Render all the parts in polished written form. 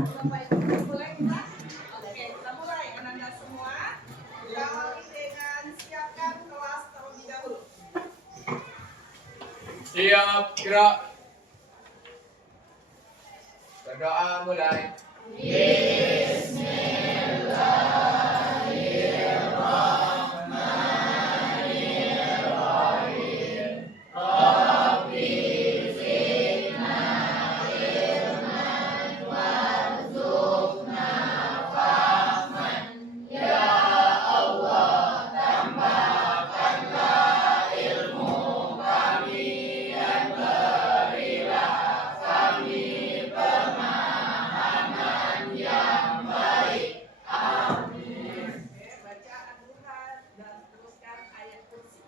Bapak Ibu, mulai kita? Oke, kita mulai Ananda semua. Kita awali dengan siapkan kelas terlebih dahulu. Siap, gerak. Berdoa mulai. Oke, baca Al-Quran dan teruskan ayat kursi.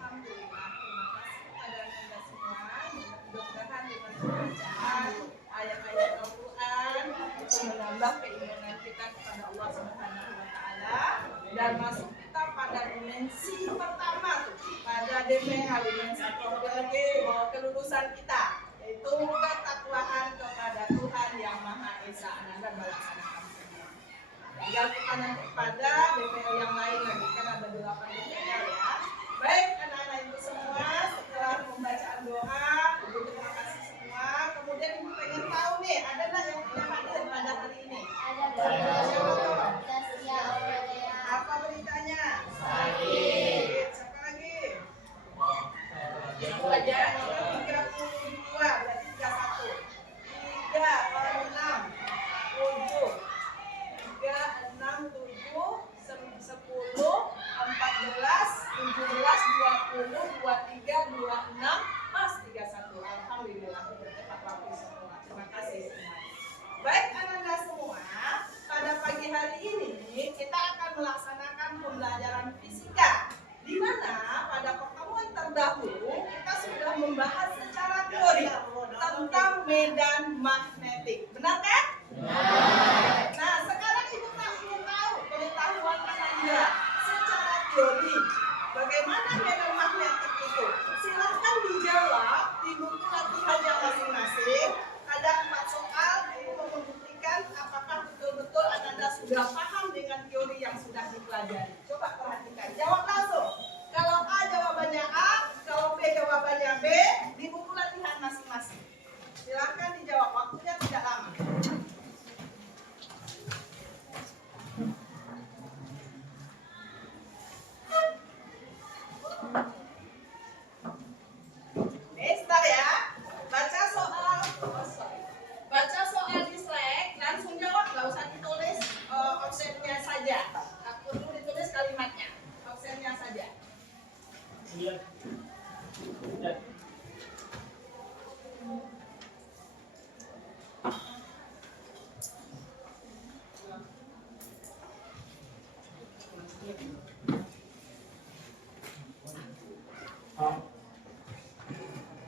Alhamdulillah, terima kasih kepada Anda semua. Mudah-mudahan dengan pembacaan ayat-ayat Al-Quran itu menambah keimanan kita kepada Allah Subhanahu wa Ta'ala dan masuk kita pada dimensi pertama tuh, pada DPH, dimensi probability bahwa kelulusan kita yaitu ketakwaan kepada Tuhan yang Maha Esa dan melaksanakan semua. Tinggal kita nanti pada DPL yang lain lagi kan ada 8 DPL ya. Baik anak-anak ibu semua, setelah pembacaan doa, ibu terima kasih semua. Kemudian ibu pengen tahu nih, ada nggak yang tidak hadir pada hari ini? Ada. Siapa tuh? Apa beritanya? Sakit. Siapa lagi? Satu aja. 32, berarti 31. 3, 6, 7. 3, 6, 7, 10, 14, 17, 20, 23, 26, pas 31. Alhamdulillah, tepat waktu semua. Terima kasih semua. Baik anak-anak semua, pada pagi hari ini kita akan melaksanakan pembelajaran fisika, di mana pada pertemuan terdahulu kita sudah membahas secara teori tentang medan magnetik. Benar kan? Nah, sekarang ibu ingin tahu pengetahuan Anda secara teori bagaimana medan magnetik itu. Silahkan dijawab di buku latihannya masing-masing. Ada 4 soal untuk membuktikan apakah betul-betul Anda sudah paham dengan teori teori yang sudah dipelajari. Coba perhatikan, jawab langsung. Kalau A jawabannya A, kalau B jawabannya B, di buku latihan masing-masing. Silakan dijawab, waktunya tidak lama. Start ya. Baca soal, baca soal di Slack, langsung jawab, nggak usah ditulis absennya saja. Nggak perlu ditulis kalimatnya, absennya saja. Iya. Ya.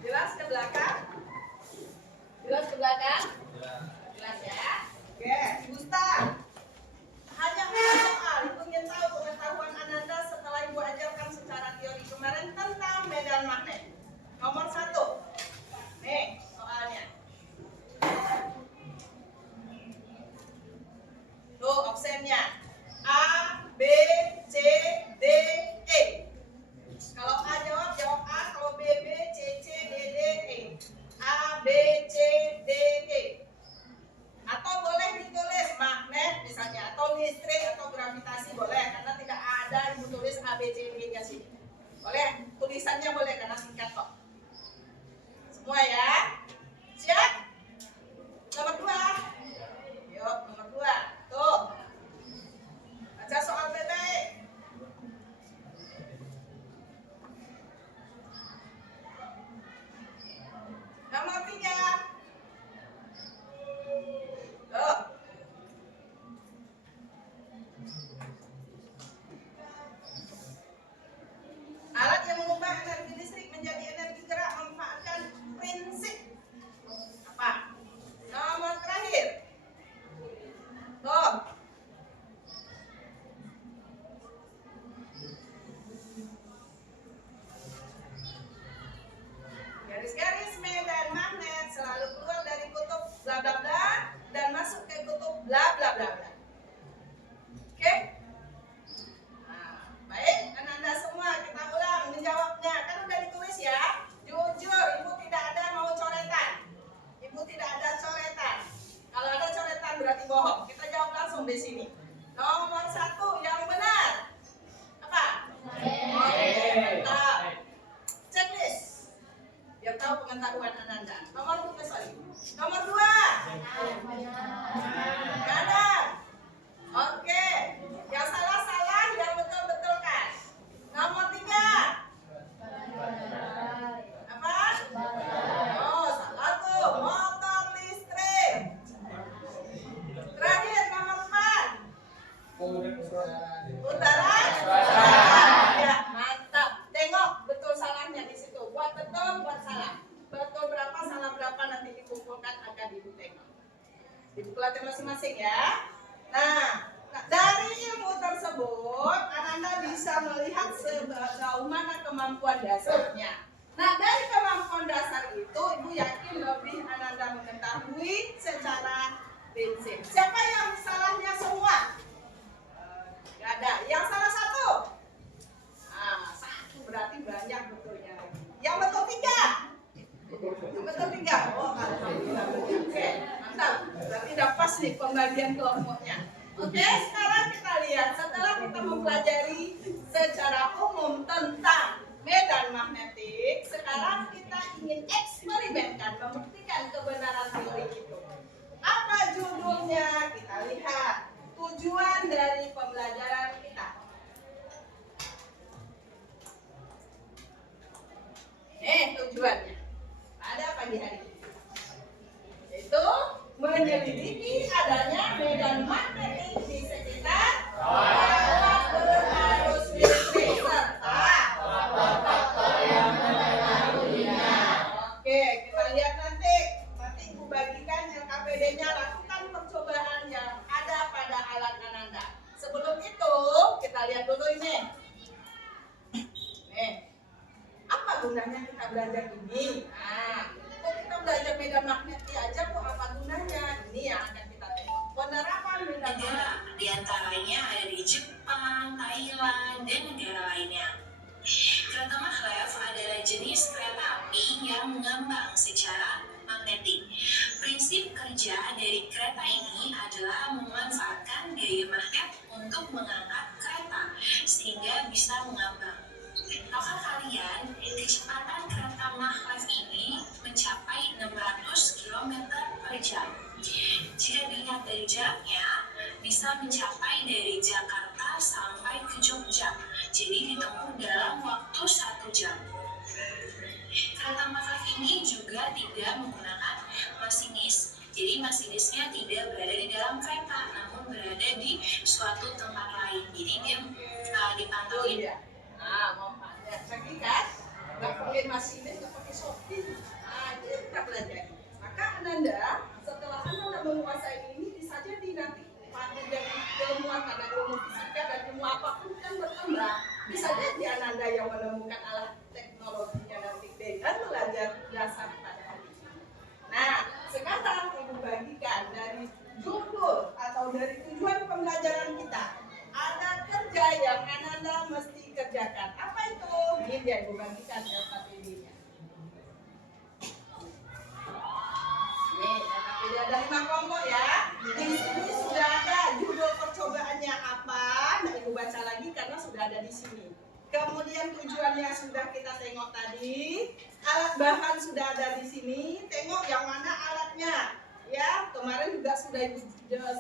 Jelas ke belakang? Jelas ke belakang? Jelas ya? Oke, Ibu Star. Hanya soal, Ibu ingin tahu pengetahuan Ananda setelah Ibu ajarkan secara teori kemarin tentang medan magnet. Nomor 1. Nih, soalnya. Tuh, optionnya. A, B, C, D, E. Kalau A jawab, jawab A. Kalau B, B, C, C, D, D, E. A, B, C, D, E. Atau boleh ditulis magnet misalnya, atau listrik, atau gravitasi boleh, karena tidak ada Ibu tulis A, B, C, D di sini. Boleh, tulisannya boleh karena singkat kok. Semua ya? Siap? Nomor 2. Yuk, nomor 2. Tuh. Baca soal baik-baik. Nomor 3. Tuh. Alat yang mengubah energi listrik menjadi energi gerak memanfaatkan prinsip apa? Nomor terakhir. Tuh. Garis-garis medan magnet selalu keluar dari kutub bla bla bla dan masuk ke kutub bla bla bla bla. Oke? Nah, baik, Ananda semua kita ulang menjawabnya. Kan udah ditulis ya. Jujur, Ibu tidak ada mau coretan. Ibu tidak ada coretan. Kalau ada coretan berarti bohong. Kita jawab langsung di sini. Nomor 1 yang benar. Apa? Mantap. Checklist. Biar tahu pengetahuan Ananda. Nomor 2. Kanan. Oke. Yang salah-salah, yang betul-betulkan. Nomor 3. Apa? Oh, salah tuh. Motor listrik. Terakhir, nomor 4. Putaran. Ya, mantap. Tengok betul salahnya di situ. Buat betul, buat salah. Betul berapa, salah berapa nanti dikumpulkan akan Ibu tengok. Di buku latihan masing-masing ya. Nah, dari ilmu tersebut, Ananda bisa melihat sejauh mana kemampuan dasarnya. Nah, dari kemampuan dasar itu, Ibu yakin lebih Ananda mengetahui secara prinsip. Siapa yang salahnya semua? Gak ada. Yang salah 1? Nah, 1 berarti banyak betulnya. Yang betul 3? Yang betul 3? Oh, alhamdulillah. Oke, mantap. Berarti udah pas nih pembagian kelompoknya. Oke, sekarang kita lihat setelah kita mempelajari secara umum tentang medan magnetik, sekarang kita ingin eksperimenkan, membuktikan kebenaran teori itu. Apa judulnya? Kita lihat tujuan dari pembelajaran kita. Tujuannya pada pagi hari ini yaitu menyelidiki adanya medan magnetik di sekitar alat berarus listrik serta faktor yang mempengaruhinya. Oke, kita lihat nanti Ibu bagikan LKPD-nya, lakukan percobaan yang ada pada alat Ananda. Sebelum itu kita lihat dulu ini. Apa gunanya kita belajar ini? Nah, kok kita belajar medan magnetik aja kok apa gunanya? Ini yang akan kita tengok. Penerapan medan magnetik Di antaranya ada di dan negara lainnya. Kereta maglev adalah jenis kereta api yang mengambang secara magnetik. Prinsip kerja dari kereta ini adalah memanfaatkan gaya magnet untuk mengangkat kereta sehingga bisa mengambang. Tahukah kalian, kecepatan kereta maglev ini mencapai 600 km per jam. Jika dilihat dari jaraknya, bisa mencapai dari Jakarta sampai ke Jogja. Jadi ditempuh dalam waktu 1 jam. Kereta maglev ini juga tidak menggunakan masinis. Jadi masinisnya tidak berada di dalam kereta, namun berada di suatu tempat lain. Jadi dia dipantauin. Ya. Nah, manfaatnya lagi kan? Nggak pakai masinis, nggak pakai sopir. Nah, itu kita pelajari. Maka Ananda, setelah Ananda menguasai ini, bisa jadi nanti pada dari ilmuwan karena ilmu fisika dan ilmu apapun kan berkembang. Bisa jadi Ananda yang menemukan alat teknologinya nanti dengan belajar dasar pada hari ini. Nah, sekarang Ibu bagikan dari judul atau dari tujuan pembelajaran kita. Ada kerja yang Ananda mesti kerjakan. Apa itu? Ini dia Ibu bagikan LKPD-nya. Nih, LKPD ada 5 kelompok ya. Di sini sudah ada judul percobaannya apa. Nah, Ibu baca lagi karena sudah ada di sini. Kemudian tujuannya sudah kita tengok tadi. Alat bahan sudah ada di sini. Tengok yang mana alatnya. Ya, kemarin juga sudah Ibu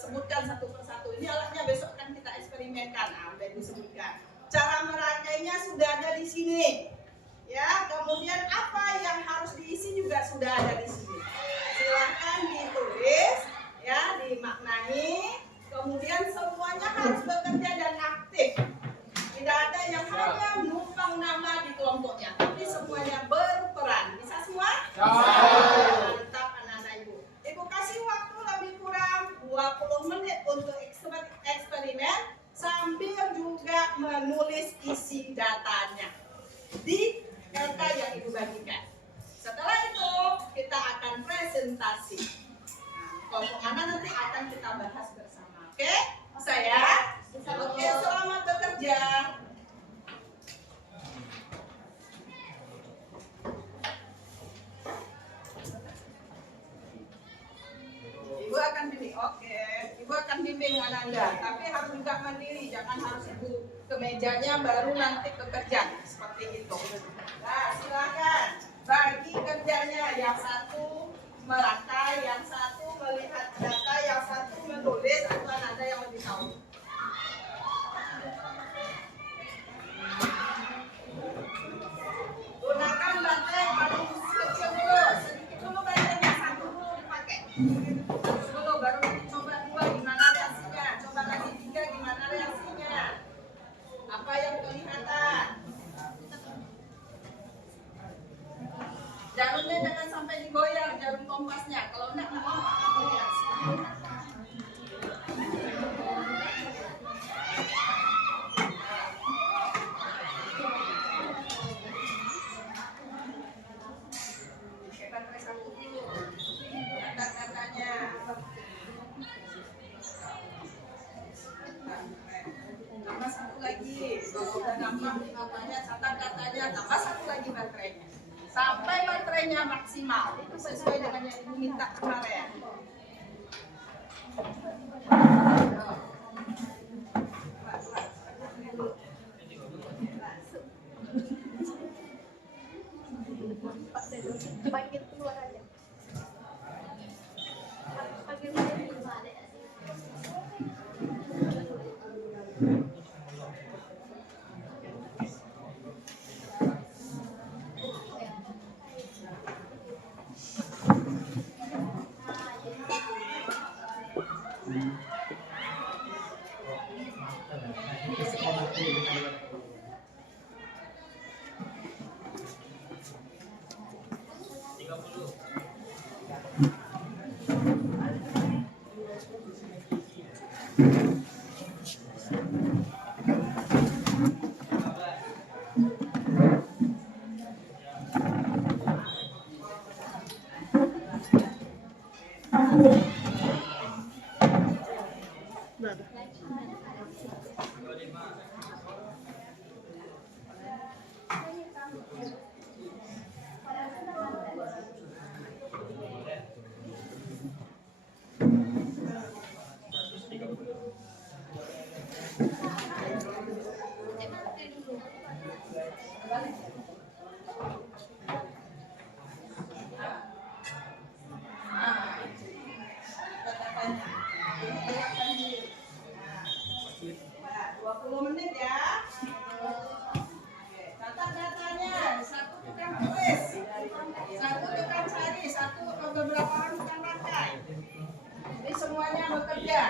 sebutkan satu persatu. Ini alatnya besok akan kita eksperimenkan. Nah, udah Ibu sebutkan. Cara merakainya sudah ada di sini. Ya, kemudian apa yang harus diisi juga sudah ada di sini. Silahkan ditulis, ya, dimaknai. Kemudian semuanya harus bekerja dan aktif. Tidak ada yang hanya numpang nama di kelompoknya, tapi semuanya berperan. Bisa semua? Mantap anak-anak Ibu. Ibu kasih waktu lebih kurang 20 menit untuk eksperimen sambil juga menulis isi datanya di LK yang Ibu bagikan. Setelah itu kita akan presentasi. Nah, kelompok mana nanti akan kita bahas bersama. Oke? Bisa ya? Oke, selamat bekerja. Ibu akan bimbing, oke. Ibu akan bimbing Ananda, tapi harus juga mandiri, jangan harus Ibu ke mejanya baru nanti bekerja seperti itu. Nah, silakan bagi kerjanya, yang satu merakai, yang satu melihat data, yang satu menulis, atau ada yang lebih tahu. Gunakan baterai paling kecil dulu, sedikit dulu baterainya, satu dulu dipakai. Dulu baru nanti coba 2 gimana reaksinya, coba lagi 3 gimana reaksinya. Apa yang kelihatan? Jarumnya jangan sampai digoyang, jarum kompasnya. Kalau enggak akan bereaksi. Baterai satu dulu. Data-datanya. Tambah satu lagi. Kalau udah nambah datanya, catat datanya, tambah satu lagi baterainya. Sampai baterainya maksimal. Itu sesuai dengan yang Ibu minta kemarin. Panggil keluar aja. Panggil keluar balik. ya. Oke, catat datanya. Satu tukang tulis, satu tukang cari, satu beberapa orang tukang rangkai. Ini semuanya bekerja.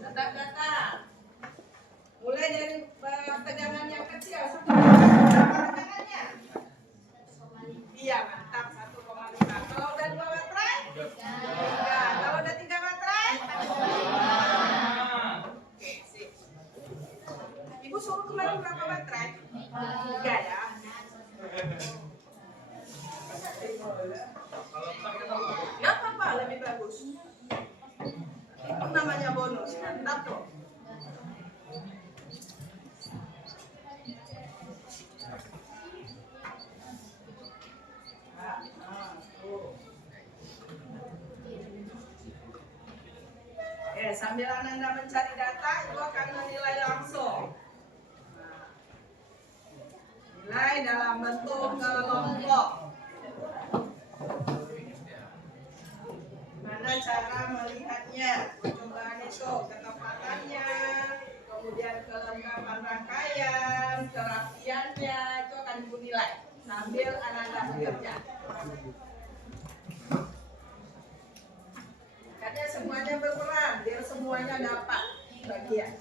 Data-data. Mulai dari tegangan yang kecil sampai tegangannya. Iya, mantap 1,5. Kalau udah 2 materai? 3. Kalau udah 3 materai? Oke, sip. Ibu suruh kemarin berapa materai? 3 ya. Gak apa-apa, lebih bagus. Itu namanya bonus, mantap tuh. Sambil Anda mencari data, Ibu akan menilai langsung. Nilai dalam bentuk kelompok. Mana cara melihatnya? Percobaan itu ketepatannya, kemudian kelengkapan rangkaian, kerapiannya, itu akan Ibu nilai sambil Anda bekerja. Karena semuanya berperan, biar semuanya dapat bagian.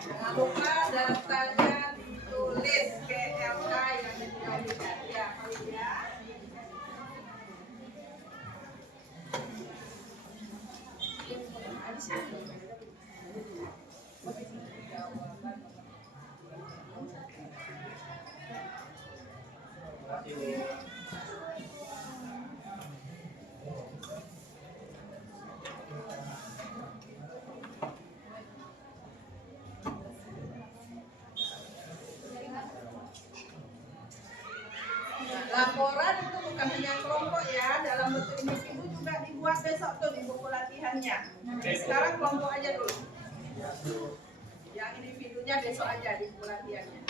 Jangan lupa datanya ditulis GLK yang dikalikan ya, kali ya. Laporan itu bukan hanya kelompok ya, dalam bentuk individu juga dibuat besok tuh di buku latihannya. Sekarang kelompok aja dulu. Yang individunya besok aja di buku latihannya.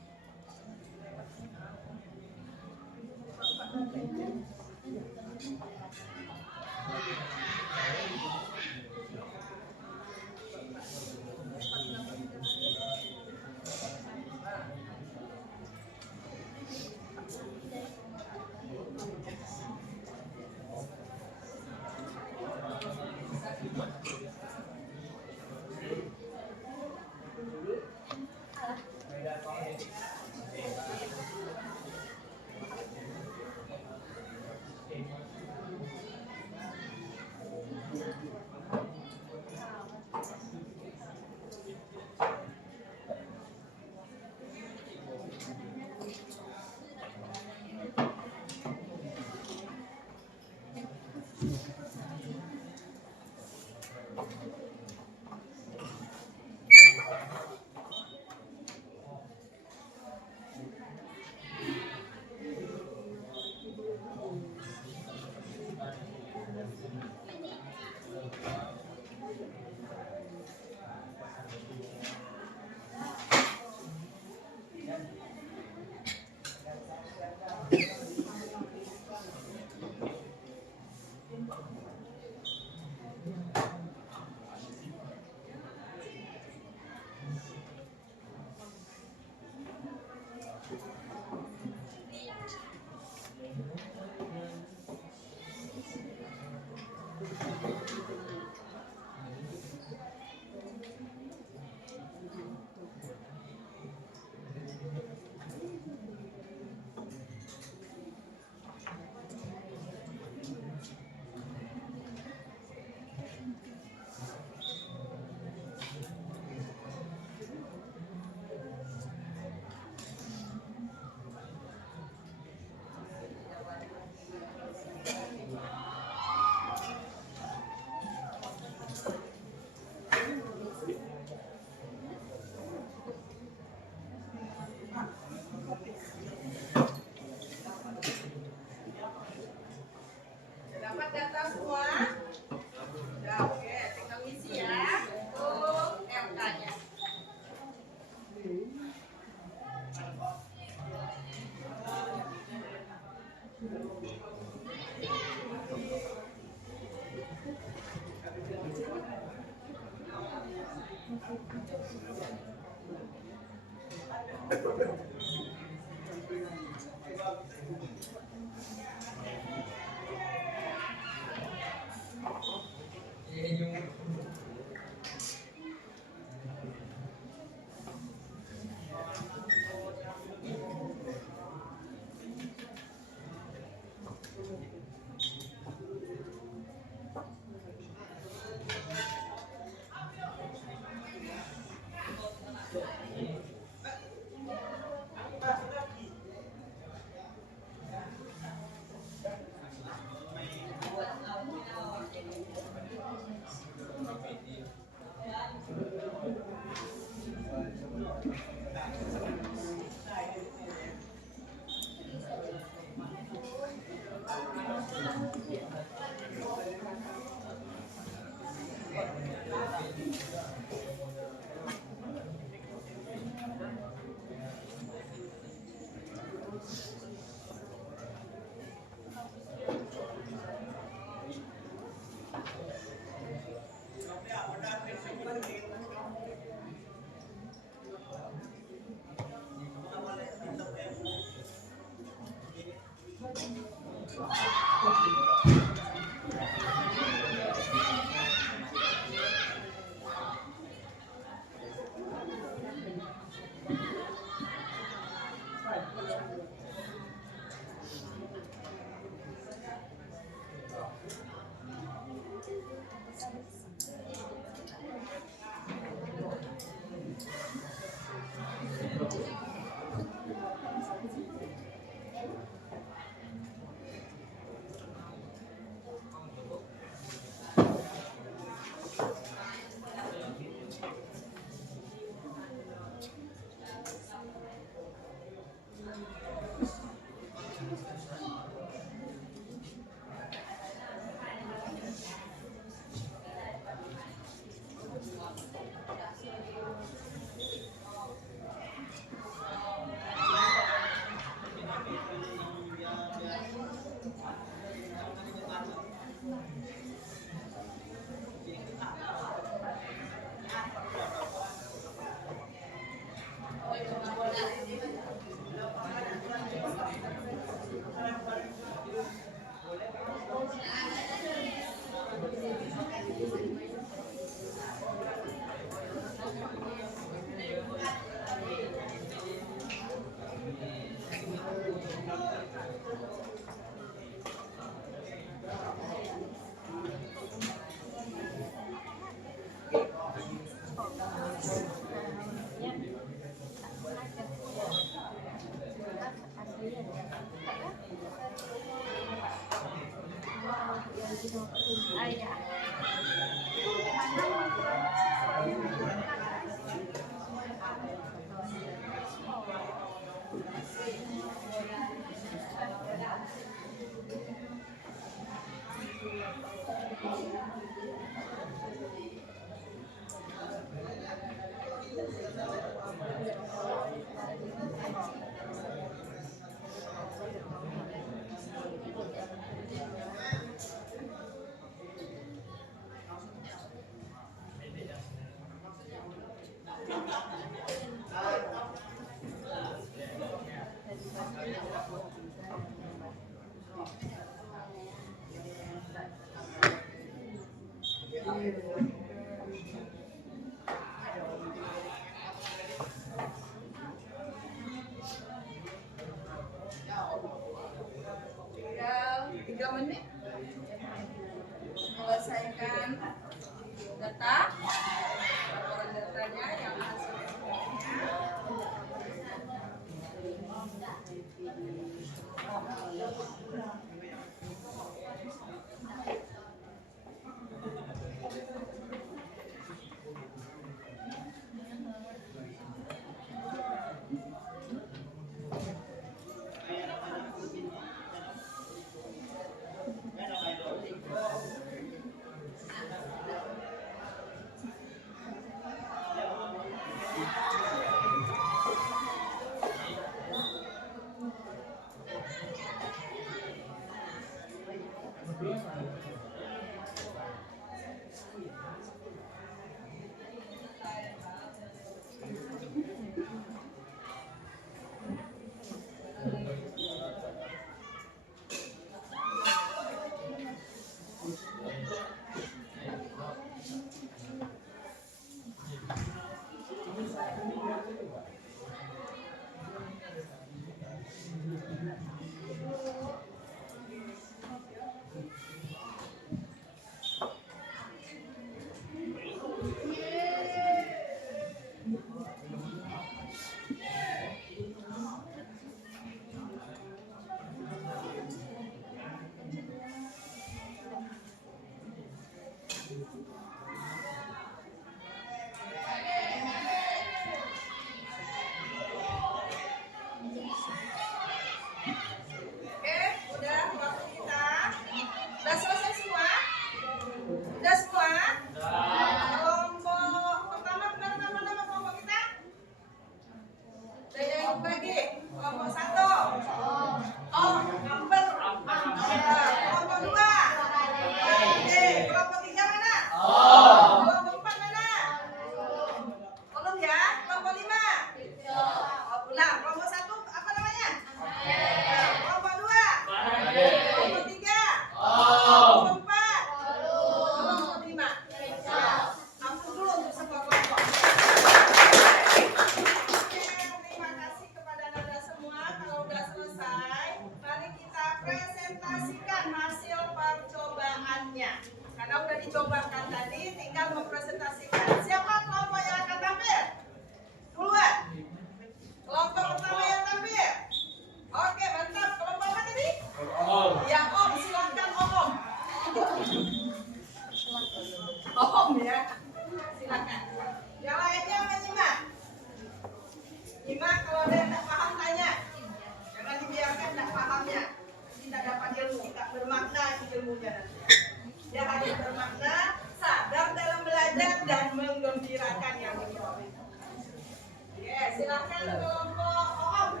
Silahkan kelompok Om.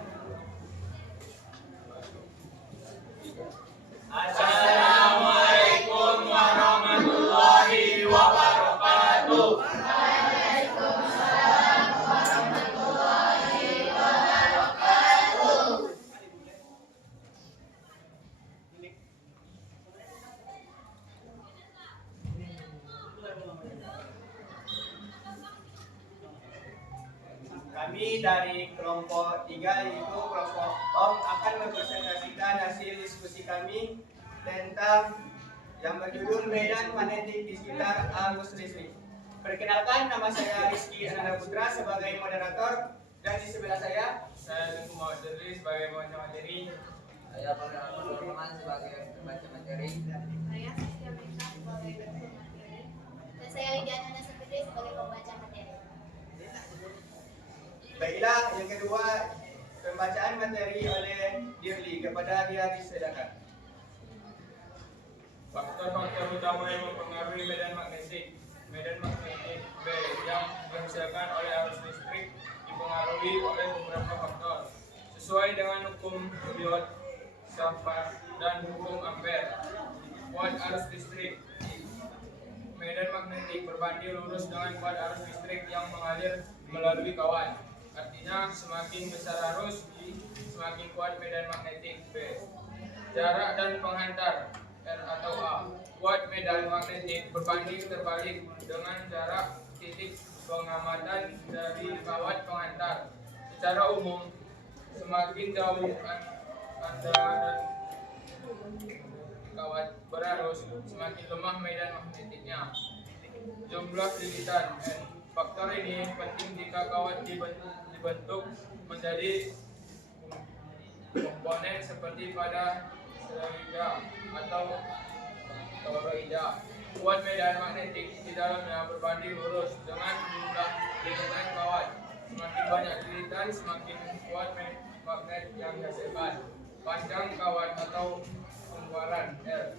Assalamualaikum warahmatullahi wabarakatuh. Kami dari kelompok 3 yaitu kelompok Om akan mempresentasikan hasil diskusi kami tentang yang berjudul Medan Magnetik di sekitar arus listrik. Perkenalkan, nama saya Rizky Ananda Putra sebagai moderator, dan di sebelah saya Tengku Muhammad Deli sebagai pembaca materi. Saya Pak Rahman sebagai pembaca materi. Saya Saskia Meka sebagai pembaca materi. Dan saya Lydia Nana Sepede sebagai pembaca materi. Baiklah, yang kedua pembacaan materi oleh Dirli kepada dia disedakan. Faktor-faktor utama yang mempengaruhi medan magnetik. Medan magnetik B yang dihasilkan oleh arus listrik dipengaruhi oleh beberapa faktor sesuai dengan hukum diode, Safar, dan hukum Ampere. Kuat arus listrik medan magnetik berbanding lurus dengan kuat arus listrik yang mengalir melalui kawat. Artinya semakin besar arus semakin kuat medan magnetik B. Jarak dan penghantar R atau A. Kuat medan magnetik berbanding terbalik dengan jarak titik pengamatan dari kawat penghantar. Secara umum, semakin jauh Anda dan kawat berarus, semakin lemah medan magnetiknya. Jumlah lilitan N. Faktor ini penting jika kawat dibentuk menjadi komponen seperti pada seleroida atau toroida. Kuat medan magnetik di dalamnya berbanding lurus dengan jumlah lilitan kawat. Semakin banyak lilitan, semakin kuat magnet yang dihasilkan. Panjang kawat atau kumparan R.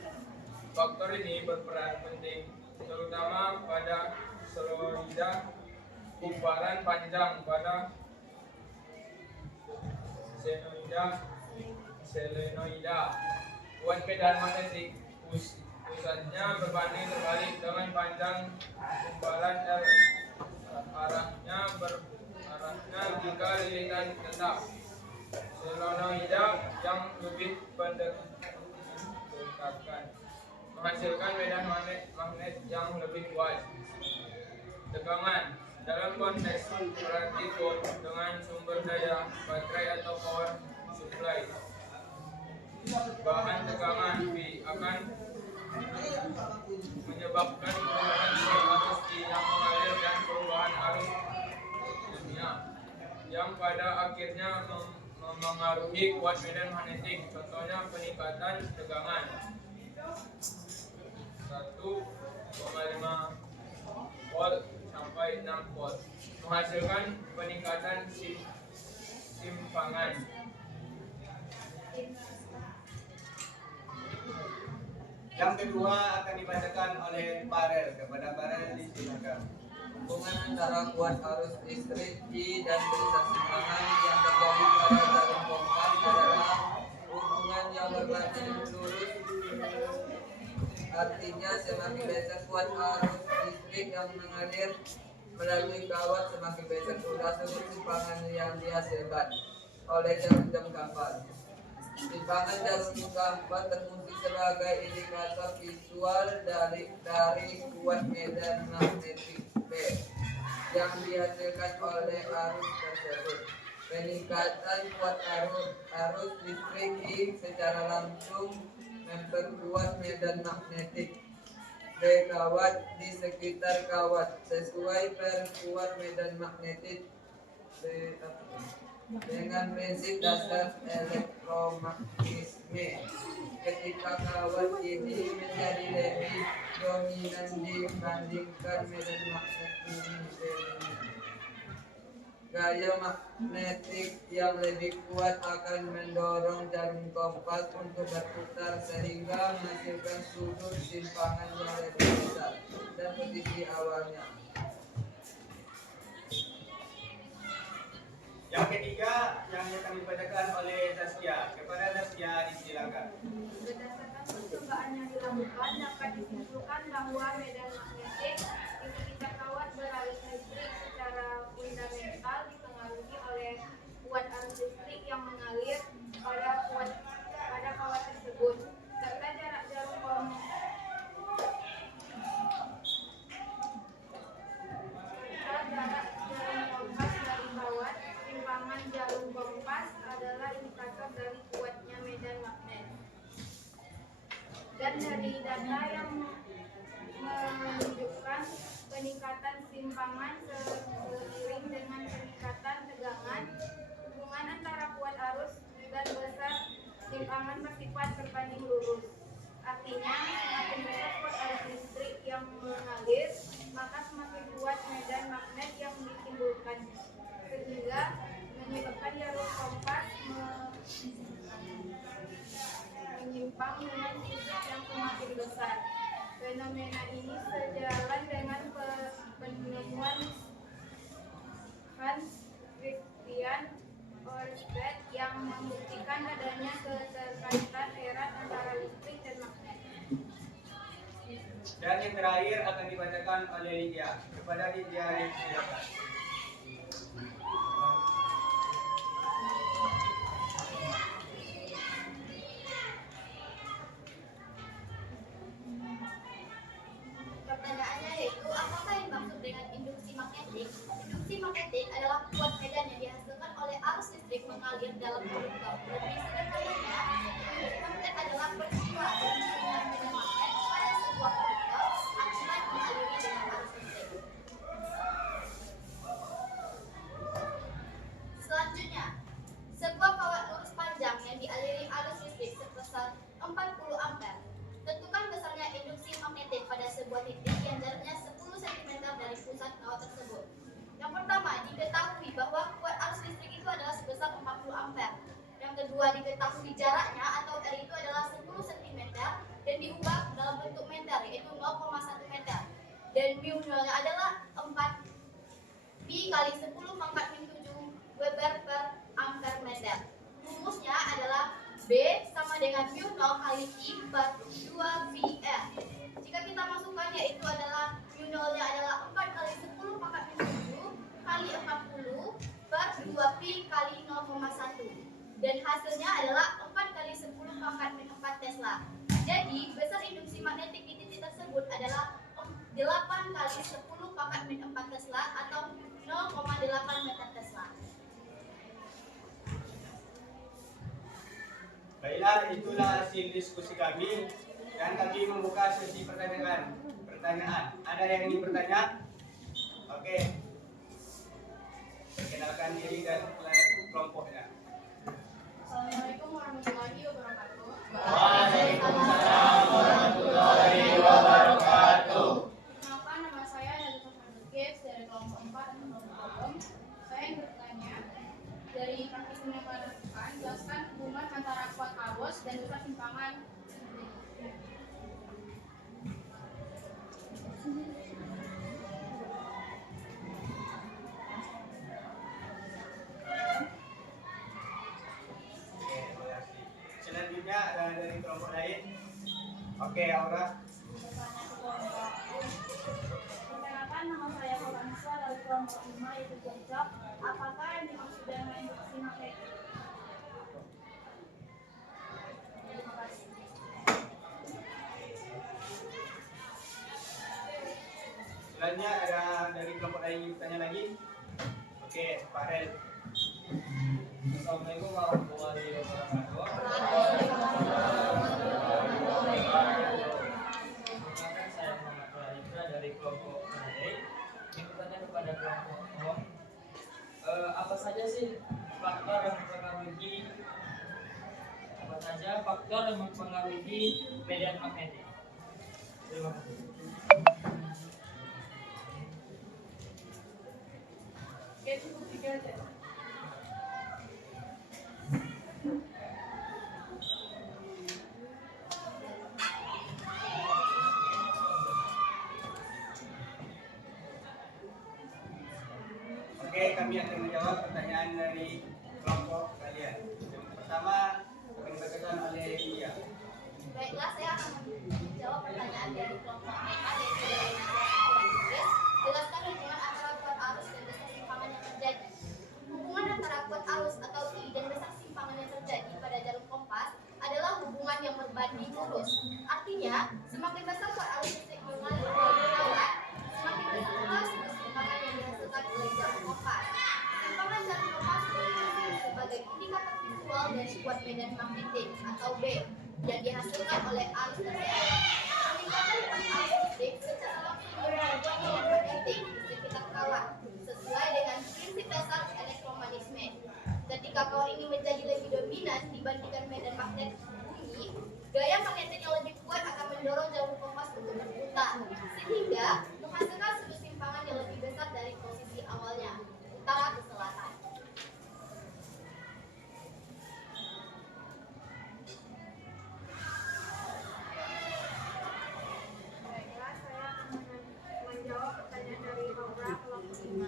Faktor ini berperan penting, terutama pada seleroida, kumparan panjang pada selenoida. Kuat medan magnetik pusatnya berbanding terbalik dengan panjang kumparan R. Arahnya jika lilitan tetap. Selenoida yang lebih berdekatan menghasilkan medan magnet yang lebih kuat. Tegangan dalam konteks praktikum dengan sumber daya baterai atau power supply, bahan tegangan V akan menyebabkan perubahan arus yang mengalir dan perubahan arus dunia yang pada akhirnya memengaruhi kuat medan magnetik. Contohnya peningkatan tegangan 1,5 volt sampai 6 volt menghasilkan peningkatan simpangan. Yang kedua akan dibacakan oleh Farel. Kepada Farel disilakan. Hubungan antara kuat arus listrik I dan gelombang simpangan yang terjadi pada jarum kompas adalah hubungan yang berbanding lurus. Artinya semakin besar kuat arus listrik yang mengalir melalui kawat, semakin besar pula sudut simpangan yang dihasilkan oleh jarum kapal. Simpangan jarum kapal berfungsi sebagai indikator visual dari kuat medan magnetik B yang dihasilkan oleh arus tersebut. Peningkatan kuat arus listrik I secara langsung memperkuat medan magnetik B kawat di sekitar kawat sesuai perkuat medan magnetik dengan prinsip dasar elektromagnetisme. Ketika kawat ini menjadi lebih dominan dibandingkan medan magnet bumi, gaya magnetik yang lebih kuat akan mendorong jarum kompas untuk berputar sehingga menghasilkan sudut simpangan yang lebih besar dan posisi awalnya. Dan dari data yang menunjukkan peningkatan simpangan seiring dengan peningkatan tegangan, hubungan antara kuat arus dan besar simpangan bersifat berbanding lurus. Artinya, semakin besar kuat arus listrik yang mengalir, maka semakin kuat medan magnet yang ditimbulkannya, sehingga menyebabkan jalur kompas menyimpang dengan titik yang semakin besar. Fenomena ini sejalan dengan penemuan Hans Christian Ørsted yang membuktikan adanya keterkaitan erat antara listrik dan magnet. Dan yang terakhir akan dibacakan oleh Lydia. Kepada Lydia, silakan. Pertanyaannya yaitu, apakah yang dimaksud dengan induksi magnetik? Induksi magnetik adalah kuat medan yang dihasilkan oleh arus listrik mengalir dalam konektor. Lebih sederhananya, induksi magnet adalah peristiwa dan hubungan medan magnet pada sebuah konektor akibat dialiri dengan arus listrik. Selanjutnya, sebuah kawat lurus panjang yang dialiri arus listrik sebesar 40 ampere. Tentukan besarnya induksi magnetik pada sebuah titik yang jaraknya 10 cm dari pusat kawat tersebut. Yang pertama, diketahui bahwa kuat arus listrik itu adalah sebesar 40 ampere. Yang kedua, diketahui jaraknya atau R itu adalah 10 cm dan diubah dalam bentuk meter, yaitu 0,1 meter. Dan mu nolnya adalah 4 pi kali 10 pangkat min 7 Weber per ampere meter. Rumusnya adalah B sama dengan mu 0 kali I per 2 pi R. Jika kita masukkan, yaitu adalah mu 0-nya adalah 4 kali 10 pangkat min 7 kali 40 per 2 pi kali 0,1. Dan hasilnya adalah 4 kali 10 pangkat min 4 Tesla. Jadi, besar induksi magnetik di titik tersebut adalah 8 kali 10 pangkat min 4 Tesla atau 0,8 meter Tesla. Baiklah, itulah hasil diskusi kami dan kami membuka sesi pertanyaan. Ada yang ingin bertanya? Oke. Perkenalkan diri dan kelompoknya. Assalamualaikum warahmatullahi wabarakatuh. Waalaikumsalam warahmatullahi wabarakatuh. Perkenalkan, nama saya Nalita Fernandez dari kelompok 4 atau kelompok Kolom. Saya ingin bertanya, dari praktikum yang kalian lakukan, jelaskan hubungan antara kuat arus dan besar simpangan. Selanjutnya ada dari kelompok lain. Oke, Aura. Perkenalkan, nama saya Falansa dari kelompok 5 yaitu Jogja. Apakah yang dimaksud dengan induksi magnetik? Terima kasih. Selanjutnya ada dari kelompok lain yang bertanya lagi. Oke, Pak Rel. Assalamualaikum warahmatullahi wabarakatuh. Perkenalkan, saya Muhammad Wahidra dari kelompok Nadei. Ini bertanya kepada kelompok Om. Apa saja faktor yang mempengaruhi medan magnetik? Terima kasih. Oke, cukup 3 aja. Oke, kami akan menjawab pertanyaan dari kelompok kalian. Yang pertama akan dibacakan oleh Lydia. Baiklah, saya akan menjawab pertanyaan dari kelompok 5 yaitu dari Nadia. Jelaskan hubungan antara kuat arus dan besar simpangan yang terjadi. Hubungan antara kuat arus atau I dan besar simpangan yang terjadi pada jalur kompas adalah hubungan yang berbanding lurus. Artinya, semakin besar kuat arus listrik mengalir melalui kawat, semakin besar pula besar simpangan yang dihasilkan oleh jalur kompas. Simpangan jalur kompas dikatakan sebagai indikator visual dari kuat medan magnetik atau B. yang dihasilkan oleh arus tersebut. Peningkatan kuat arus listrik secara langsung membuat medan magnetik di sekitar kawat sesuai dengan prinsip dasar elektromagnetisme. Ketika kawat ini menjadi lebih dominan dibandingkan medan magnet bumi, gaya magnetik yang lebih kuat akan mendorong jalur kompas untuk berputar, sehingga menghasilkan sudut simpangan yang lebih besar dari posisi awalnya, utara ke selatan. Baiklah, saya akan menjawab pertanyaan dari Laura kelompok 5.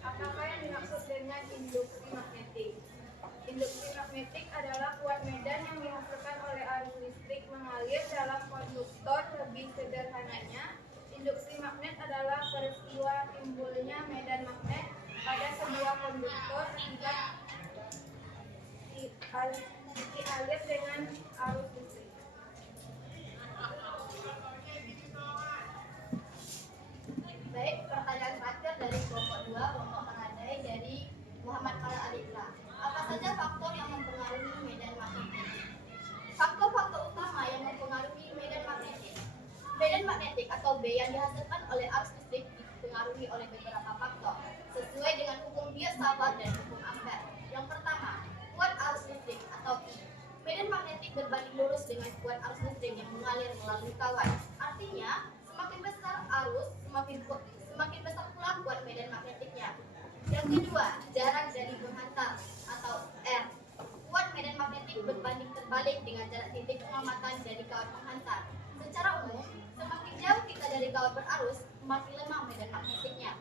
Apakah yang dimaksud dengan induksi magnetik? Induksi magnetik adalah kuat medan yang dihasilkan oleh arus listrik mengalir dalam konduktor. Lebih sederhananya, induksi magnet adalah peristiwa timbulnya medan magnet pada sebuah konduktor akibat dialir dengan arus listrik. Baik, pertanyaan terakhir dari kelompok 2, kelompok Maradai dari Muhammad Al Alikla. Apa saja faktor yang mempengaruhi medan magnetik? Faktor-faktor utama yang mempengaruhi medan magnetik. Medan magnetik atau B yang dihasilkan oleh arus listrik dipengaruhi oleh beberapa faktor sesuai dengan hukum Biot-Savart dan hukum Ampere. Yang pertama, kuat arus listrik atau I. Medan magnetik berbanding lurus dengan kuat arus listrik yang mengalir melalui kawat. Artinya, semakin besar arus, semakin besar pula kuat medan magnetiknya. Yang kedua, jarak dari penghantar atau R. Kuat medan magnetik berbanding terbalik dengan jarak titik pengamatan dari kawat penghantar. Secara umum, semakin jauh kita dari kawat berarus, semakin lemah medan magnetiknya.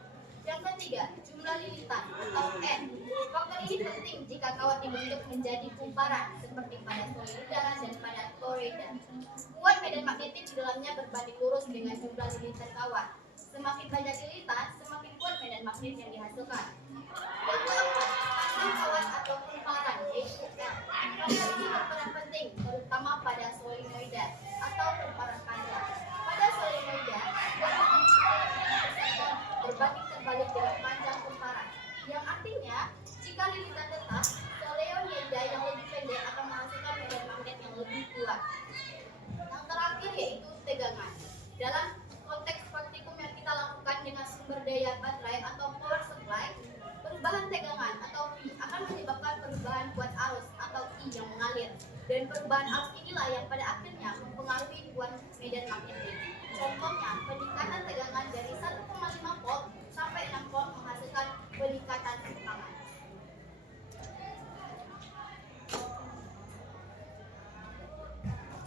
Yang ketiga, jumlah lilitan atau N. Faktor ini penting jika kawat dibentuk menjadi kumparan seperti pada solenoida dan pada toroida. Kuat medan magnetik di dalamnya berbanding lurus dengan jumlah lilitan kawat. Semakin banyak lilitan, semakin kuat medan magnet yang dihasilkan. Yang keempat, panjang kawat atau kumparan yaitu L. Faktor ini berperan penting terutama pada solenoida atau kumparan panjang. Pada solenoida, kuat magnetik berbanding terbalik dengan panjang kumparan, yang artinya jika lilitan tetap, solenoida yang lebih pendek akan menghasilkan medan magnet yang lebih kuat. Yang terakhir yaitu tegangan. Dalam konteks praktikum yang kita lakukan dengan sumber daya baterai atau power supply, perubahan tegangan atau V akan menyebabkan perubahan kuat arus atau I yang mengalir, dan perubahan arus inilah yang pada akhirnya mempengaruhi kuat medan magnetik. Contohnya, peningkatan tegangan dari 1,5 volt sampai 6 volt menghasilkan peningkatan simpangan.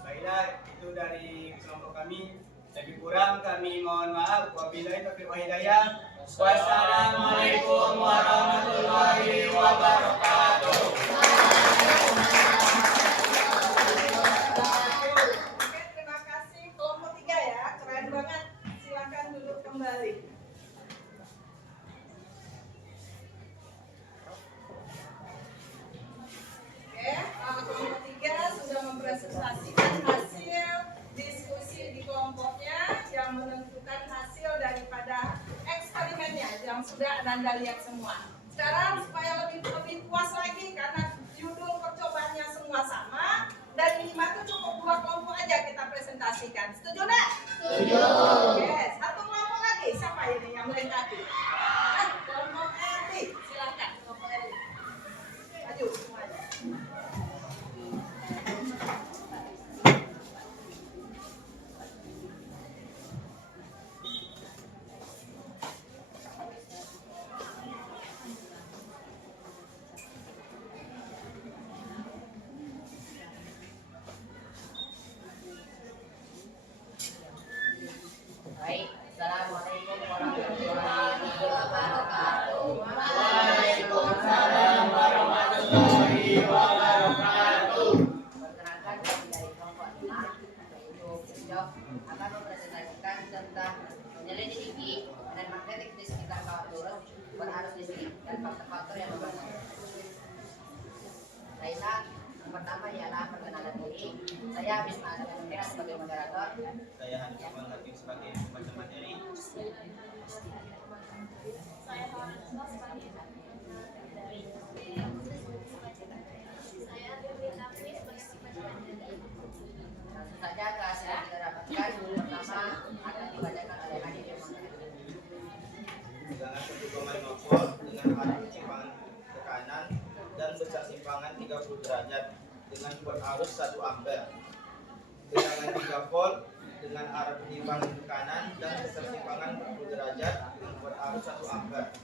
Baiklah, itu dari kelompok kami. Lebih kurang kami mohon maaf. Wabillahi taufiq wal hidayah. Wassalamualaikum warahmatullahi wabarakatuh. Oke, terima kasih kelompok 3 ya, keren banget. Silakan duduk kembali. Oke, kelompok 3 sudah mempresentasikan hasil diskusi di kelompoknya yang menentukan hasil daripada eksperimennya yang sudah Anda lihat semua. Sekarang supaya lebih puas lagi karena judul percobaannya semua sama dan minimal itu cukup 2 kelompok aja kita presentasikan. Setuju nggak? Setuju. Yes. Satu kelompok lagi. Siapa ini yang melengkapi? Kelompok Eli. Silakan kelompok Eli. Maju semuanya. Baik, Assalamualaikum warahmatullahi wabarakatuh. Waalaikumsalam warahmatullahi wabarakatuh. Perkenalkan, kami dari kelompok 5, yaitu Besok akan mempresentasikan tentang menyelidiki medan magnetik di sekitar kawat lurus berarus listrik dan faktor-faktor yang membantu. Baiklah, yang pertama ialah perkenalan diri. Saya Bisma Adamira sebagai moderator. Saya Hanif Hakim sebagai pembaca materi. Saya Farhan sebagai dari saya Dewi Tafri sebagai pembaca materi. 2,5 volt dengan arah penyimpangan ke kanan dan besar simpangan 30 derajat dengan kuat arus 1 ampere. Tegangan 3 volt dengan arah penyimpangan ke kanan dan besar simpangan 40 derajat dengan kuat arus 1 ampere.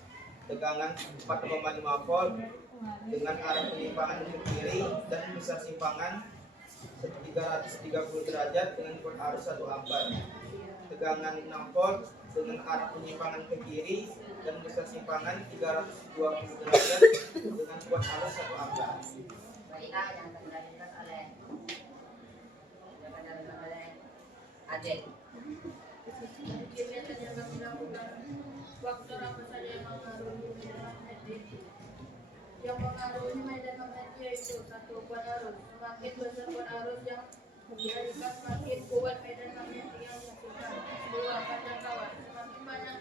Tegangan 4,5 volt dengan arah penyimpangan ke kiri dan besar simpangan 330 derajat dengan kuat arus 1 ampere. Tegangan 6 volt dengan arah penyimpangan ke kiri dan besar simpangan 320 derajat dengan kuat arus 1 ampere. Baiklah, yang akan dilanjutkan oleh Adel. Kegiatan yang kami lakukan, faktor apa saja yang mengaruhi medan magnetik? Yang mengaruhi medan magnetik yaitu 1. Kuat arus. Semakin besar kuat arus yang dialihkan, semakin kuat medan magnetik yang dihasilkan. 2. Jangkauan. Semakin banyak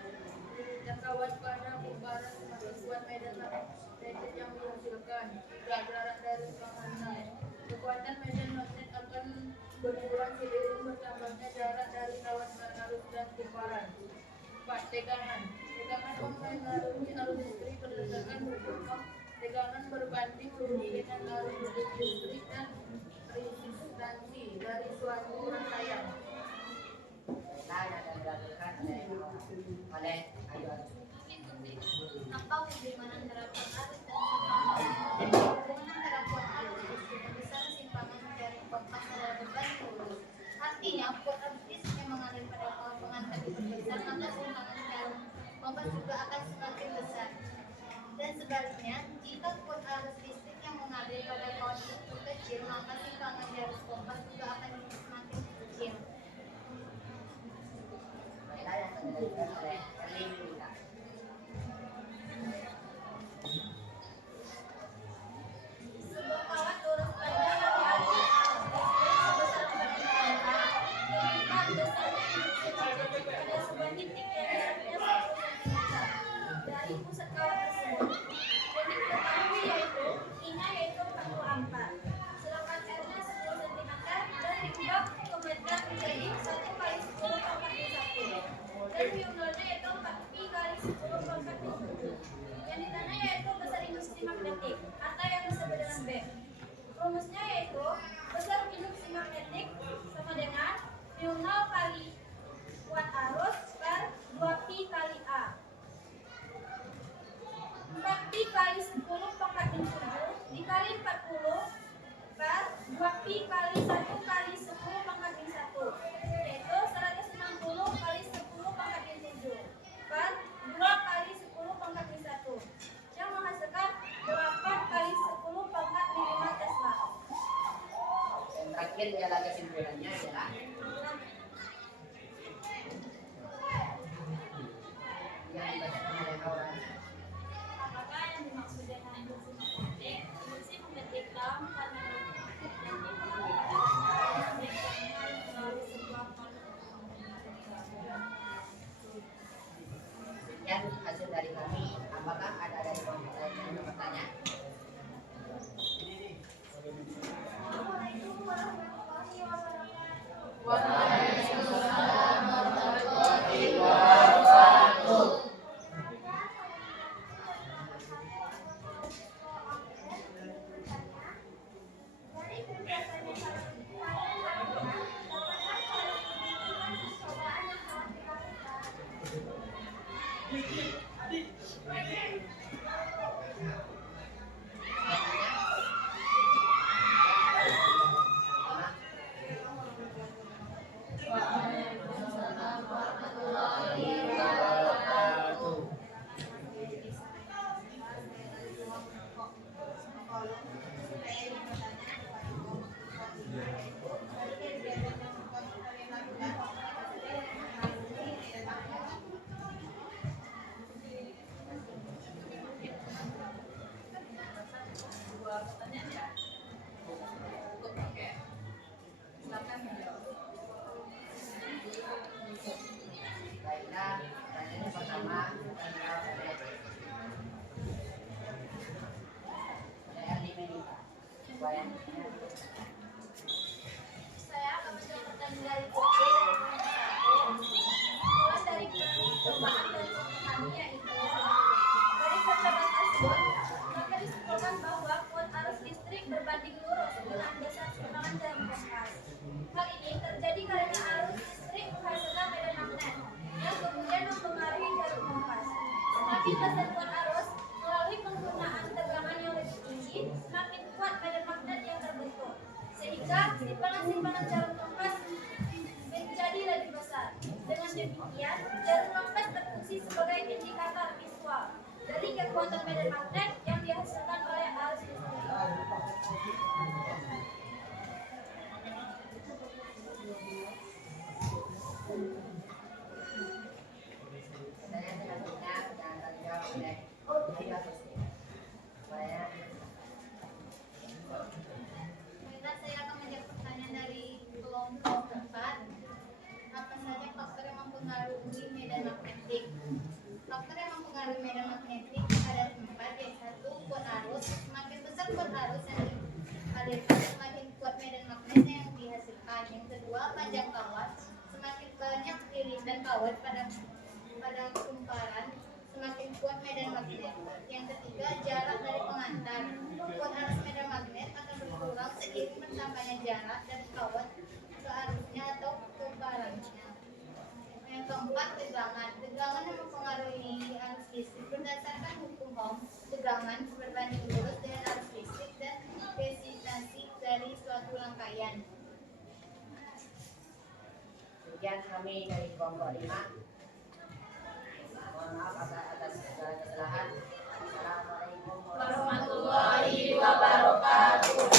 jangkauan pada kumparan, semakin kuat medan magnetik yang dihasilkan. 3. Jarak dari pangkal. Kekuatan medan magnet akan berkurang seiring bertambahnya jarak dari kawan arus dan kumparan. 4. Tegangan. Tegangan mempengaruhi arus listrik berdasarkan bergelombang. Tegangan berbanding lurus dengan arus listrik dan resistansi dari suatu rangkaian. Baiklah, yang akan dilanjutkan oleh Ayu. Apa hubungan antara kuat arus dan simpangan? Hubungan antara kuat arus listrik dan besar simpangan dari kompas adalah berbanding lurus. Artinya, kuat arus listrik yang mengalir pada kawat pengantar diperbesar, maka simpangan dalam kompas juga akan semakin besar. Dan sebaliknya, jika kuat arus listrik yang mengalir pada kawat itu kecil, maka simpangan di arus kompas juga akan semakin kecil. Baiklah, yang akan dilanjutkan oleh Erlin Lita. Sebuah kawat lurus panjang yang dialiri arus listrik sebesar 4 cm, demikian besarnya induksi magnetik pada sebuah titik yang jaraknya 10 cm dari pusat kawat tersebut. Yang diketahui yaitu I-nya yaitu 40 ampere, sedangkan R-nya 10 cm dan diubah ke meter menjadi 1 kali 10 pangkat min 1 dan mu0-nya yaitu 4pi kali 10 pangkat min 7. Yang ditanya yaitu besar induksi magnetik atau yang disebut dengan B. Rumusnya yaitu besar induksi magnetik sama dengan mu0 kali kuat arus per 2pi kali A. 4pi kali 10 pangkat min 7 dikali 40 per 2pi kali 1 kali 10 pangkat min 1 yaitu 160 kali 10 pangkat min 7 per 2 kali 10 pangkat min 1 yang menghasilkan 8 kali 10 pangkat min 5 Tesla. Dan terakhir adalah kesimpulannya adalah yang dibacakan oleh Aura. Apakah yang dimaksud dengan induksi magnetik? Induksi magnetik dalam pandangan magnetik melalui sebuah Sekian hasil dari kami. Apakah ada dari kawan-kawan yang ingin bertanya? Assalamualaikum warahmatullahi wabarakatuh. Waalaikumsalam warahmatullahi wabarakatuh. Dari kegiatan yang kalian lakukan, dapatkah kalian mengatakan percobaan yang telah dilakukan? Waalaikumsalam warahmatullahi wabarakatuh. tersebut, maka disimpulkan bahwa kuat arus listrik berbanding lurus dengan dasar keterangan jarum kompas. Hal ini terjadi karena arus listrik menghasilkan medan magnet yang kemudian mempengaruhi jarum kompas. Semakin besar kuat arus melalui penggunaan tegangan yang lebih tinggi, semakin kuat medan magnet yang terbentuk, sehingga simpanan-simpanan jarum kompas menjadi lebih besar. Dengan demikian, jarum kompas berfungsi sebagai indikator visual dari kekuatan medan magnet yang dihasilkan oleh arus listrik. Pertanyaan selanjutnya yang akan dijawab oleh Ayu Agustin. Baiklah, saya akan menjawab pertanyaan dari kelompok 4. Apa saja faktor yang mempengaruhi medan magnetik? Faktor yang mempengaruhi medan magnetik ada 4, yaitu kuat arus. Semakin besar kuat arus yang dialirkan, semakin kuat medan magnet yang dihasilkan. Yang kedua, panjang kawat. Semakin banyak lilitan kawat pada kumparan, semakin kuat medan magnet. Yang ketiga, jarak dari pengantar. Kuat arus medan magnet akan berkurang seiring bertambahnya jarak dari kawat ke arusnya atau kumparannya. Yang keempat, tegangan. Tegangan yang mempengaruhi arus listrik berdasarkan hukum Ohm. Tegangan berbanding lurus dengan arus listrik dan resistansi dari suatu rangkaian. Demikian kami dari kelompok 5. Mohon maaf atas segala kesalahan. Assalamualaikum Warahmatullahi wabarakatuh.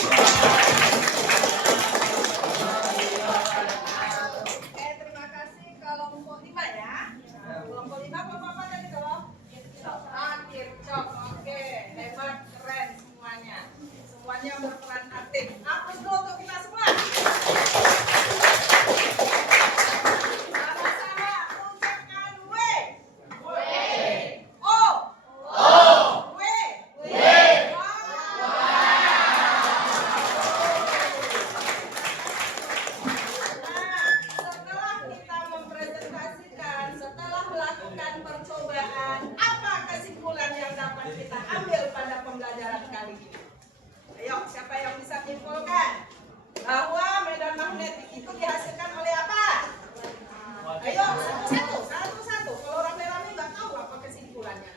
Terima kasih kelompok 5 ya. Kelompok 5 apa tadi kalau? Kirchhoff. Oke, hebat, keren semuanya. Semuanya berperan aktif. Hapus dulu untuk kita semua. Sama-sama ucapkan W. O. W. Setelah kita mempresentasikan, setelah melakukan percobaan, apa kesimpulan yang dapat kita ambil pada pembelajaran kali ini? Ayo, siapa yang bisa menyimpulkan bahwa medan magnetik itu dihasilkan oleh apa? Ayo, satu-satu. Kalau rame-rame nggak tahu apa kesimpulannya.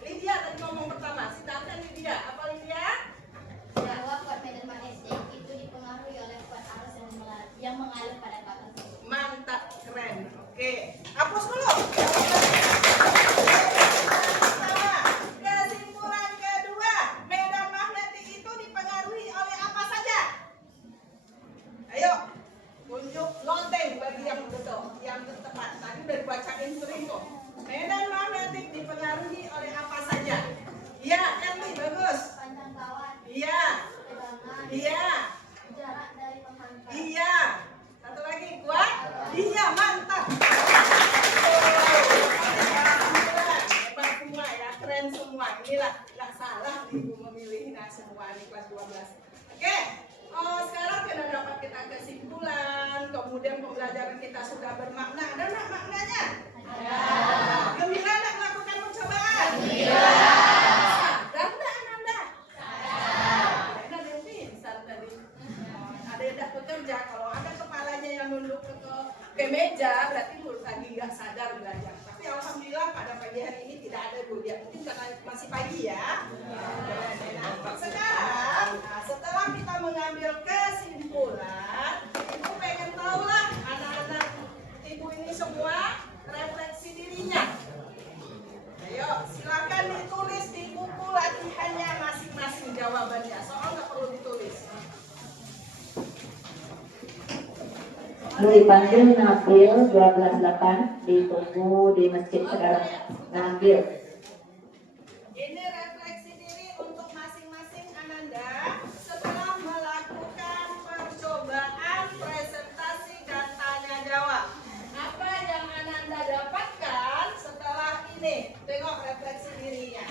Lydia tadi ngomong pertama, silakan Lydia. Apa Lydia? Bahwa kuat medan magnetik itu dipengaruhi oleh kuat arus yang mengalir pada kabel. Mantap, keren. Oke, hapus dulu. Pertama, kesimpulan kedua, medan magnetik itu dipengaruhi oleh apa saja? Ayo, tunjuk lonteng bagi yang betul, yang tepat. Tadi udah dibacain sering kok. Medan magnetik dipengaruhi oleh apa saja? Iya, Erli, bagus. Panjang kawat, Iya, tegangan, iya, jarak dari pengantar. iya. Satu lagi, kuat? Iya, mantap. Hebat semua ya, keren semua. Inilah, nggak salah ibu memilih semua di kelas 12. Oke, sekarang sudah dapat kita kesimpulan. Kemudian pembelajaran kita sudah bermakna. Ada nggak maknanya? Ada. Gembira nggak melakukan percobaan? Iya. Sadar nggak Ananda? Sadar. Ada yang pintar tadi. Ada yang tidak bekerja. Kalau ada kepalanya yang nunduk ke meja, berarti lagi nggak sadar belajar. Tapi alhamdulillah pada pagi hari ini tidak ada Bu. Ya mungkin karena masih pagi ya. Nah, sekarang, setelah kita mengambil kesimpulan, ibu pengen tahu lah anak-anak ibu ini semua refleksi dirinya. Ayo, silakan ditulis di buku latihannya masing-masing jawabannya. Soal nggak perlu ditulis. Dipanggil Nabil 12.8 ditunggu di masjid sekarang. Nabil. Ini refleksi diri untuk masing-masing Ananda setelah melakukan percobaan presentasi dan tanya jawab. Apa yang Ananda dapatkan setelah ini? Tengok refleksi dirinya.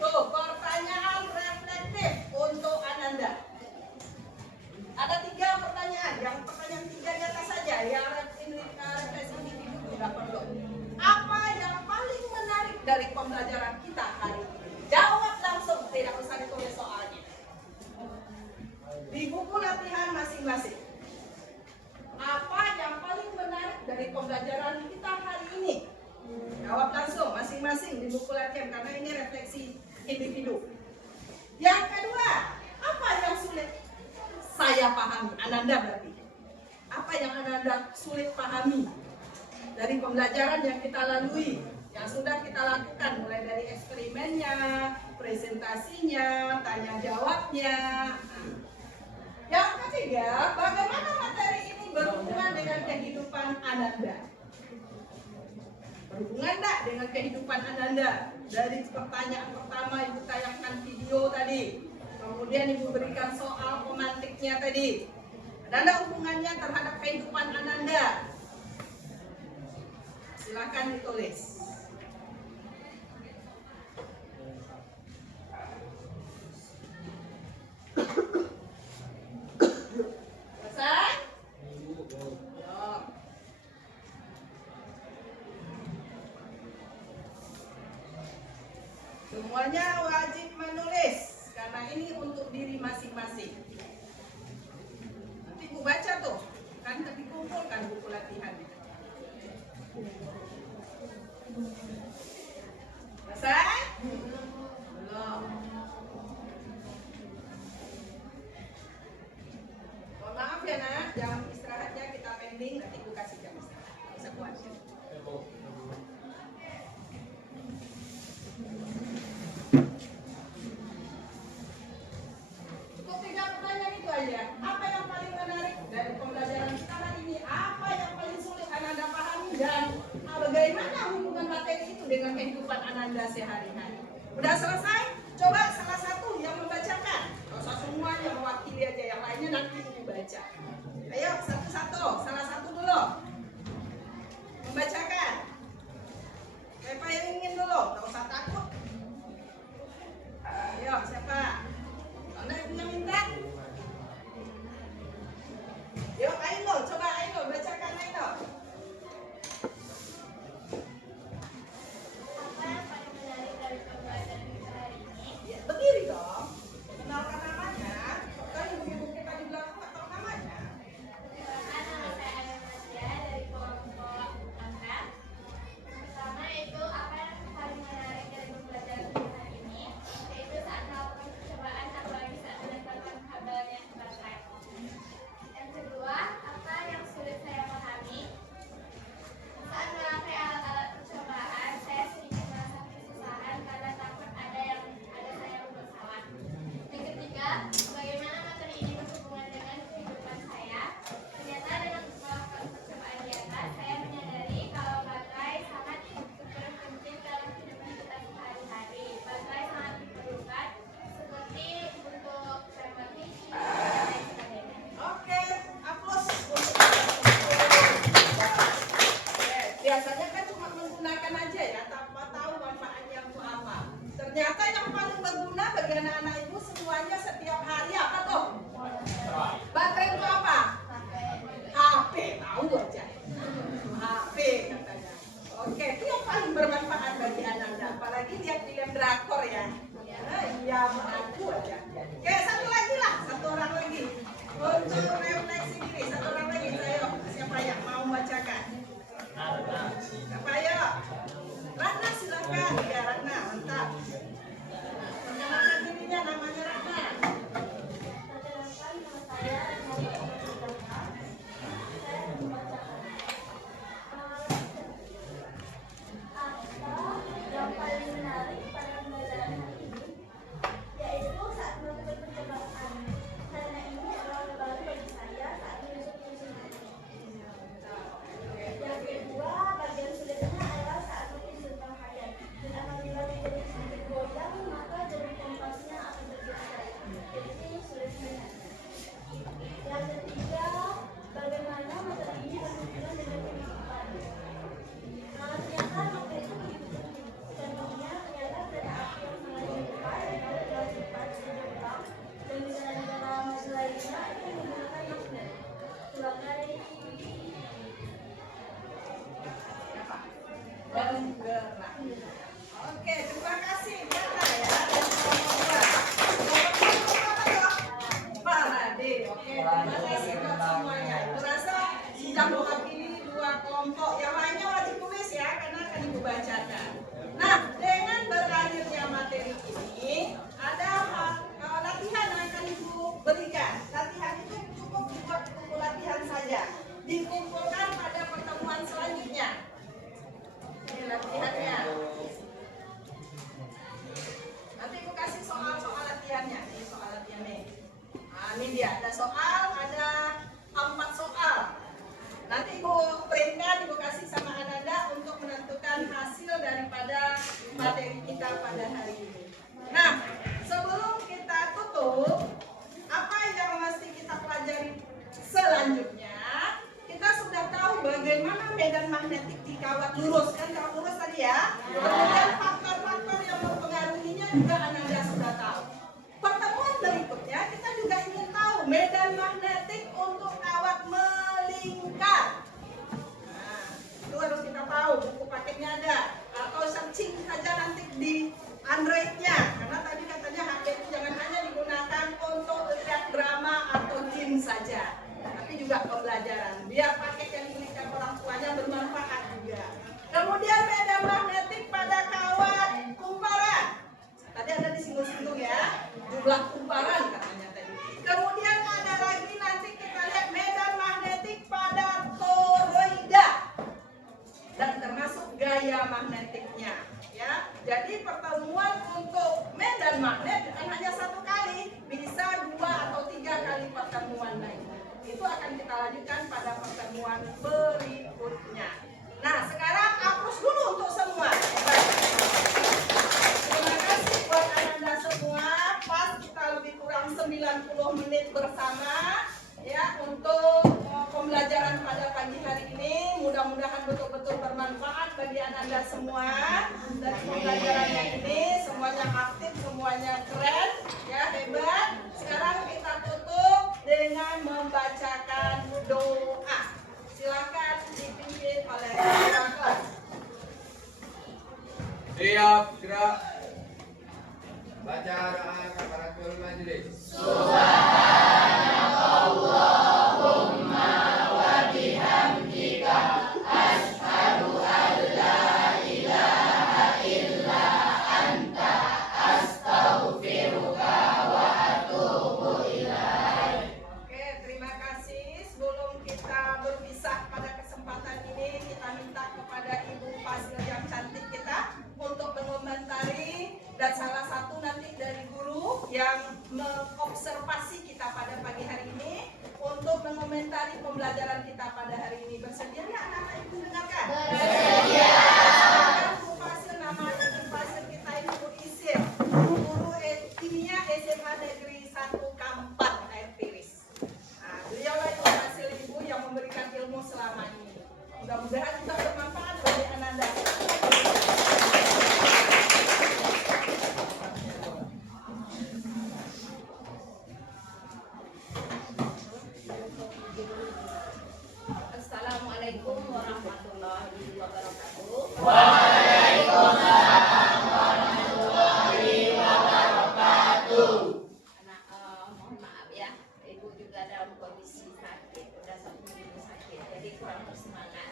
Tuh, pertanyaan reflektif untuk Ananda. Ada 3 pertanyaan. Yang pertanyaan 3 di atas saja. Yang refleksi individu tidak perlu. dari pembelajaran kita hari ini? Jawab langsung, tidak usah ditulis soalnya. Di buku latihan masing-masing. Apa yang paling menarik dari pembelajaran kita hari ini? Jawab langsung masing-masing di buku latihan karena ini refleksi individu. Yang kedua, apa yang sulit saya pahami? Ananda berarti. Apa yang Ananda sulit pahami dari pembelajaran yang kita lalui, yang sudah kita lakukan mulai dari eksperimennya, presentasinya, tanya jawabnya. Yang ketiga, bagaimana materi ini berhubungan dengan kehidupan Ananda? Berhubungan enggak dengan kehidupan Ananda? Dari pertanyaan pertama Ibu tayangkan video tadi, kemudian Ibu berikan soal pemantiknya tadi. Ada enggak hubungannya terhadap kehidupan Ananda? Silakan ditulis. Selesai? Belum. Semuanya wajib menulis karena ini untuk diri masing-masing. Nanti Bu baca tuh, kan tapi kumpulkan buku latihan. Selesai? Belum. Mohon maaf ya nak, jam istirahatnya kita pending, nanti Bu kasih jam istirahat. Bisa kuat. Cukup 3 pertanyaan itu aja. Apa yang paling menarik dari pembelajaran kita hari ini? Apa yang paling sulit Ananda pahami dan bagaimana hubungan materi itu dengan kehidupan Ananda sehari-hari? Udah selesai? Coba salah satu yang membacakan. Kalau usah semuanya mewakili aja, yang lainnya nanti Ibu baca. Ayo satu-satu, salah satu dulu. Membacakan. Siapa yang ingin dulu? Tidak usah takut. Ayo, siapa? Anda punya minta? Yuk, ayo, coba ayo, bacakan ayo. Apa yang paling menarik dari pembelajaran kita hari ini? Ya, berdiri dong. Kenalkan namanya. Kan ibu-ibu kita di belakang nggak tahu namanya. Perkenalkan, nama saya Aya Masya dari kelompok 4. Pertama yaitu apa yang paling menarik dari pembelajaran kita hari ini, yaitu saat melakukan percobaan apalagi saat menempelkan kabelnya ke baterai. Yang kedua, apa yang sulit saya pahami? Saat memakai alat-alat percobaan, saya sedikit merasa kesusahan karena takut ada saya yang membuat salah. Yang ketiga, bagaimana materi ini berhubungan dengan kehidupan saya? Ternyata dengan melakukan percobaan di atas, saya menyadari kalau baterai sangat penting dalam kehidupan kita sehari-hari. Baterai sangat diperlukan seperti untuk remote TV dan lain sebagainya. Oke, aplaus untuk biasanya kan cuma menggunakan aja ya, tanpa tahu manfaatnya untuk apa. Ternyata yang paling berguna bagi anak-anak ibu semuanya setiap hari apa tuh? Baterai itu apa? HP, tahu aja. HP katanya. Oke, itu yang paling bermanfaat bagi anak-anak. Apalagi lihat film drakor ya. Iya, mengaku aja. Oke, satu lagi lah, satu orang lagi. Untuk refleksi diri, satu orang lagi. Ayo, siapa yang mau bacakan? Siapa ayo? Ratna silakan. Ya Ratna, mantap. Perkenalkan dirinya, namanya Ratna. Perkenalkan, nama saya Ratna. Saya membacakan apa yang paling menarik pada pembelajaran hari ini, yaitu saat melakukan percobaan. Karena ini adalah baru bagi saya saat menyusun ini. Yang kedua, bagian sulitnya adalah saat menyusun rangkaian. Dan apabila menjadi sedikit goyang, maka jadi kompasnya akan tergeser. Jadi ini sulit sekali. Yang ketiga, bagaimana materi ini berhubungan dengan kehidupan. Ternyata materi itu begitu penting. Contohnya, ternyata kereta api yang sangat cepat dan jalan cepat di Jepang dan di negara maju lainnya itu menggunakan magnet. Sebagai Penggerak. kawat lurus, kan kawat lurus tadi ya. Kemudian faktor-faktor yang mempengaruhinya juga Ananda sudah tahu. Pertemuan berikutnya kita juga ingin tahu medan magnetik untuk kawat melingkar. Nah, itu harus kita tahu, buku paketnya ada. Atau searching saja nanti di Android-nya. Karena tadi katanya HP itu jangan hanya digunakan untuk lihat drama atau game saja, tapi juga pembelajaran. Biar paket yang diberikan orang tuanya bermanfaat juga. Kemudian medan magnetik pada kawat kumparan. Tadi ada disinggung-singgung ya, jumlah kumparan katanya tadi. Kemudian ada lagi nanti kita lihat medan magnetik pada toroida dan termasuk gaya magnetiknya. Ya, jadi pertemuan untuk medan magnet bukan hanya satu kali, bisa 2 atau 3 kali pertemuan lainnya. Itu akan kita lanjutkan pada pertemuan berikutnya. Nah, sekarang hapus dulu untuk semua. Baik. Terima kasih buat Anda semua. Pas kita lebih kurang 90 menit bersama ya untuk pembelajaran pada pagi hari ini. Mudah-mudahan betul-betul bermanfaat bagi Anda semua. Dan pembelajarannya ini semuanya aktif, semuanya keren, ya hebat. Sekarang kita tutup dengan membacakan doa. Silakan dipimpin oleh Bapak. Siap, gerak. Baca doa kafaratul majelis. Oke, terima kasih. Sebelum kita berpisah pada kesempatan ini, kita minta kepada Ibu Fasil yang cantik kita untuk mengomentari, dan salah satu nanti dari guru yang mengobservasi kita pada pagi hari ini untuk mengomentari pembelajaran kita pada hari ini. Bersedia nggak anak-anak Ibu dengarkan? Bersedia. Ibu Fasil, nama Ibu Fasil kita ini Bu Isil, guru kimia SMA Negeri 1 Kampat Air Piris. Nah, beliau lah Ibu Fasil Ibu yang memberikan ilmu selama ini. Mudah-mudahan juga bermanfaat bagi Ananda. Assalamualaikum warahmatullahi wabarakatuh. Anak, mohon maaf ya, Ibu juga dalam kondisi sakit, udah 1 minggu sakit, jadi kurang bersemangat.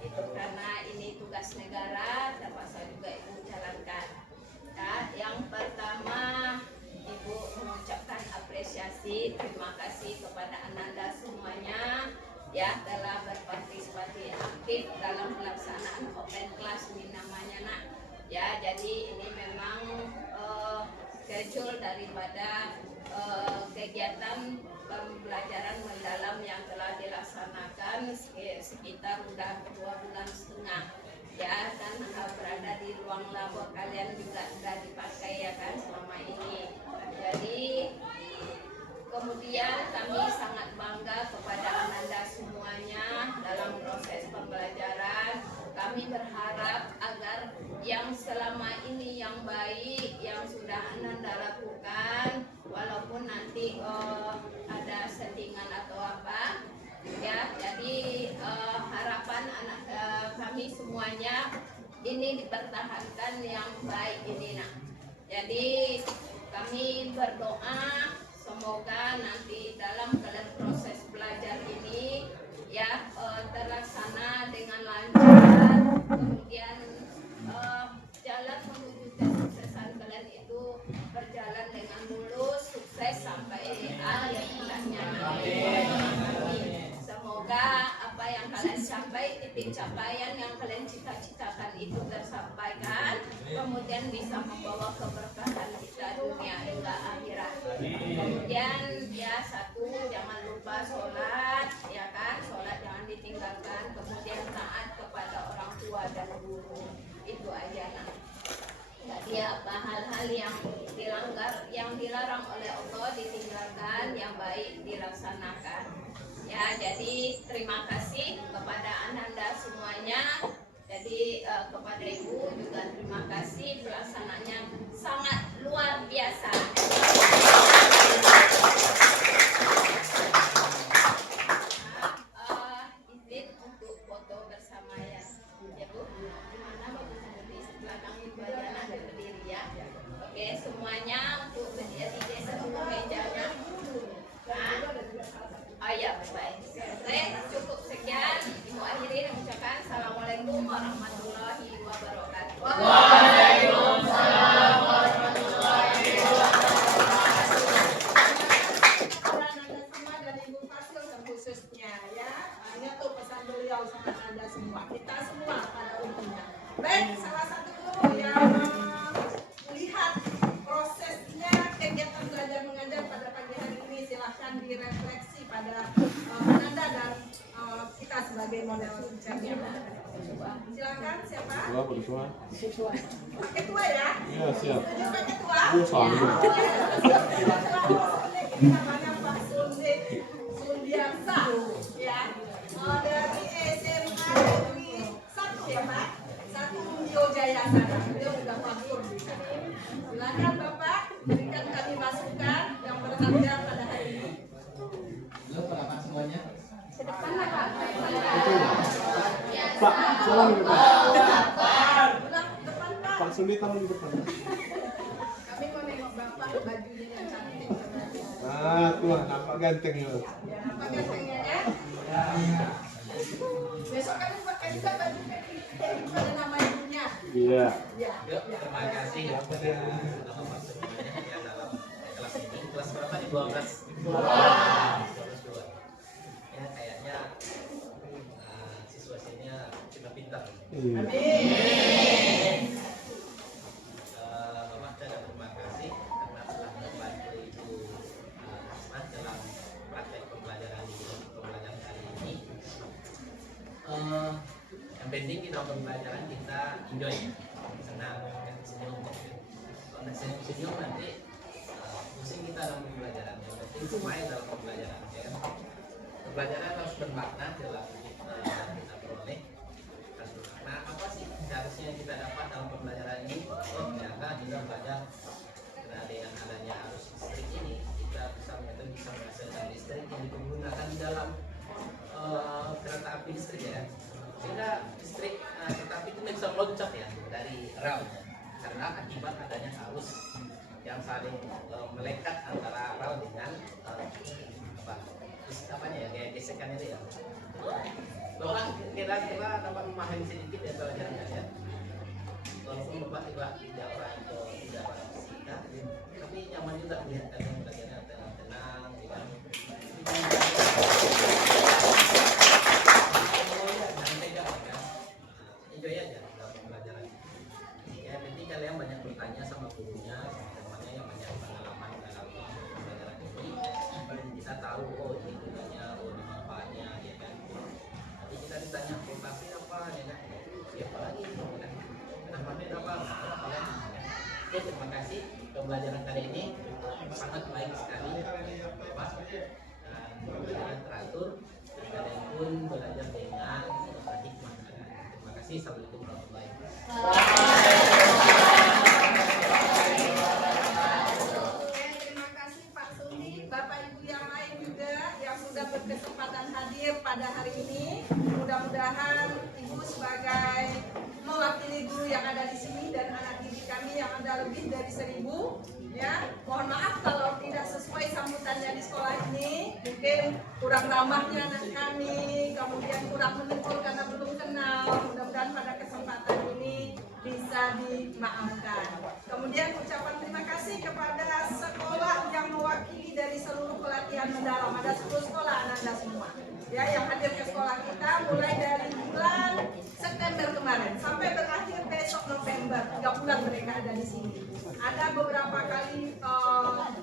Itu karena ini tugas negara, terpaksa juga Ibu jalankan. Ya, yang pertama, Ibu mengucapkan apresiasi, terima kasih kepada Ananda semuanya ya telah berpartisipasi aktif dalam pelaksanaan open class ini namanya nak. Ya, jadi ini memang schedule daripada kegiatan pembelajaran mendalam yang telah dilaksanakan sekitar udah 2,5 bulan ya, dan berada di ruang labo kalian juga sudah dipakai ya kan selama ini. Jadi kemudian kami sangat bangga kepada Ananda semuanya dalam proses pembelajaran. Kami berharap agar yang selama ini yang baik yang sudah Ananda lakukan, walaupun nanti ada settingan atau apa ya, jadi harapan anak kami semuanya ini dipertahankan yang baik ini nak. Jadi kami berdoa semoga nanti dalam proses belajar ini ya terlaksana dengan lancar, kemudian jalan menuju kesuksesan kalian itu berjalan dengan mulus, sukses sampai akhir bulannya. Semoga apa yang kalian capai, titik capaian yang kalian cita-citakan itu tersampaikan, kemudian bisa membawa keberkahan kita dunia hingga akhirat. Kemudian ya satu, jangan lupa sholat ya kan, sholat jangan ditinggalkan, kemudian taat kepada orang tua dan guru, itu aja nah. Jadi apa hal-hal yang dilanggar, yang dilarang oleh Allah ditinggalkan, yang baik dilaksanakan. Ya, jadi terima kasih kepada Ananda semuanya. Baik, salah satu yang melihat prosesnya kegiatan belajar mengajar pada pagi hari ini, silahkan direfleksi pada Ananda dan kita sebagai model teachernya. Silakan, siapa? Ketua. Pak Ketua ya? Iya, siap. Setuju Pak Ketua? Iya, selalu. Namanya Pak Sundiarsa ya. Dari SMA Negeri 1 ya Pak? 1 Mumbio Jaya sana. Beliau sudah pasur di sana. Silakan Bapak berikan kami masukan yang berharga pada hari ini. Belum Pak semuanya. Ke depan lah Pak. Pak, salam di depan. Ulang depan Pak. Pak Sundi taruh di depan. Kami mau nengok Bapak bajunya yang cantik. Nah, tuh nampak ganteng ya. Ya, apa gantengnya ya? Besok kami pakai juga baju kayak pada nama ibunya. Iya. Ya. Terima kasih ya pada teman-teman semuanya yang dalam kelas ini. Kelas berapa nih? 12. 12. Ya kayaknya siswa-siswanya sudah pintar. Iya. Amin. Bapak saya terima kasih karena telah membantu Ibu Asma dalam praktek pembelajaran hari ini. Yang penting di dalam pembelajaran kita enjoy, senang, senyum. Kalau senyum nanti pusing kita dalam pembelajaran. Yang penting main dalam pembelajaran. Ya. Pembelajaran harus bermakna dalam kita peroleh. Harus bermakna apa sih seharusnya kita dapat dalam pembelajaran ini? Oh ternyata juga belajar karena dengan adanya arus listrik ini kita bisa menghasilkan listrik yang digunakan di dalam kereta api listrik ya, sehingga listrik kereta api itu bisa meloncat ya dari rel karena akibat adanya arus yang saling melekat antara rel dengan apanya ya kayak gesekan itu ya. Bapak kira-kira dapat memahami sedikit ya pelajarannya ya. Walaupun Bapak tidak orang atau tidak orang fisika, tapi nyaman juga melihat kalian belajarnya tenang, tidak. Enjoy aja dalam pembelajaran. Ya, nanti kalian banyak bertanya sama gurunya, temannya yang banyak pengalaman dalam pembelajaran ini. Paling kita tahu oh ini gunanya, oh ini manfaatnya, ya kan. Nanti kita ditanya voltase apa, ya kan. Siapa lagi, ya kan. Kenapa apa? Ya. Oke, terima kasih. Pembelajaran kali ini sangat baik sekali, Bapak. Dan pembelajaran teratur. Kalian pun belajar dengan hikmah. Terima kasih. Assalamualaikum warahmatullahi Terima kasih Pak Sundi, Bapak Ibu yang lain juga yang sudah berkesempatan hadir pada hari ini. Mudah-mudahan Ibu sebagai mewakili guru yang ada di sini dan anak didik kami yang ada lebih dari 1000 ya. Mohon maaf kalau tidak sesuai sambutannya di sekolah ini, mungkin kurang ramahnya anak kami, kemudian kurang menegur karena belum kenal. Mudah-mudahan pada kesempatan ini bisa dimaafkan. Kemudian ucapan terima kasih kepada sekolah yang mewakili dari seluruh pelatihan mendalam. Ada 10 sekolah Ananda semua ya yang hadir ke sekolah kita mulai dari bulan September kemarin sampai berakhir besok November. 3 bulan mereka ada di sini. Ada beberapa kali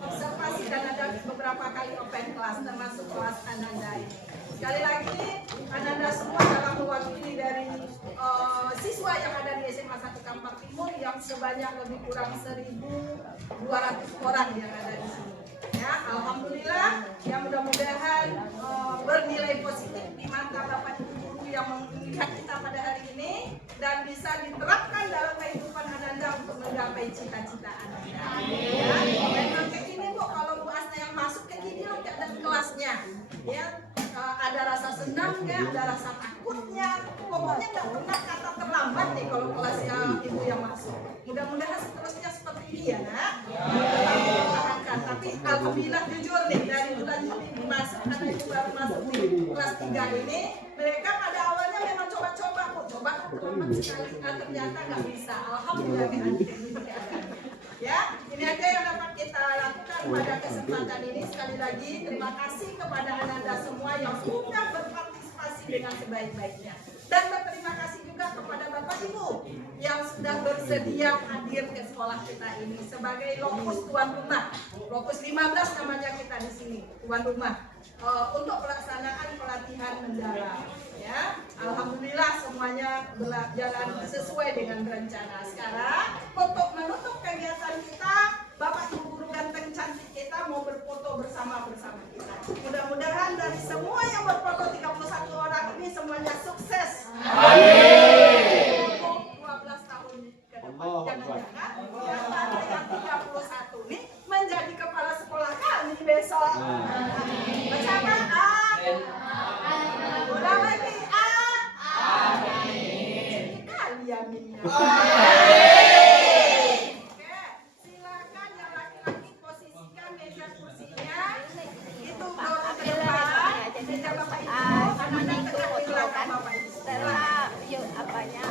observasi dan ada beberapa kali open class termasuk kelas Ananda ini. Sekali lagi Ananda semua adalah mewakili dari siswa yang ada di SMA 1 Kampar Timur yang sebanyak lebih kurang 1.200 orang yang ada di sini. Ya, alhamdulillah ya mudah-mudahan bernilai positif di mata Bapak Ibu guru yang melihat kita pada hari ini dan bisa diterapkan dalam kehidupan Ananda untuk menggapai cita-cita Ananda. Ya, memang kayak ini Bu, kalau Bu Asna yang masuk ke gini loh ada kelasnya. Ya, ada rasa senangnya, ada rasa takutnya. Pokoknya nggak pernah kata terlambat nih kalau kelasnya Ibu yang masuk. Mudah-mudahan seterusnya seperti ini ya Nak. Pertahankan. Tapi alhamdulillah jujur nih dari bulan Juli masuk karena Ibu baru masuk di kelas 3 ini, mereka pada awalnya memang coba-coba kok, coba terlambat sekali, ternyata nggak bisa. Alhamdulillah ya, ini aja yang dapat kita lakukan pada kesempatan ini. Sekali lagi terima kasih kepada Ananda semua yang sudah berpartisipasi dengan sebaik-baiknya. Dan berterima kasih juga kepada Bapak Ibu sudah bersedia hadir ke sekolah kita ini sebagai lokus tuan rumah. Lokus 15 namanya kita di sini, tuan rumah. Untuk pelaksanaan pelatihan mendalam. Ya, alhamdulillah semuanya berjalan sesuai dengan rencana. Sekarang untuk menutup kegiatan kita, Bapak Ibu guru ganteng cantik kita mau berfoto bersama kita. Mudah-mudahan dari semua yang berfoto 31 orang ini semuanya sukses. Amin. 12 tahun ke depan. Jangan-jangan yang ada yang 31 nih menjadi kepala sekolah kami besok. Bersama ulang lagi amin. Kali aminnya. Oke, silakan yang laki-laki posisikan meja kursinya. Itu dorong ke depan. Meja Bapak Ibu, anak-anak tegak di belakang Bapak Ibu. Yuk apanya?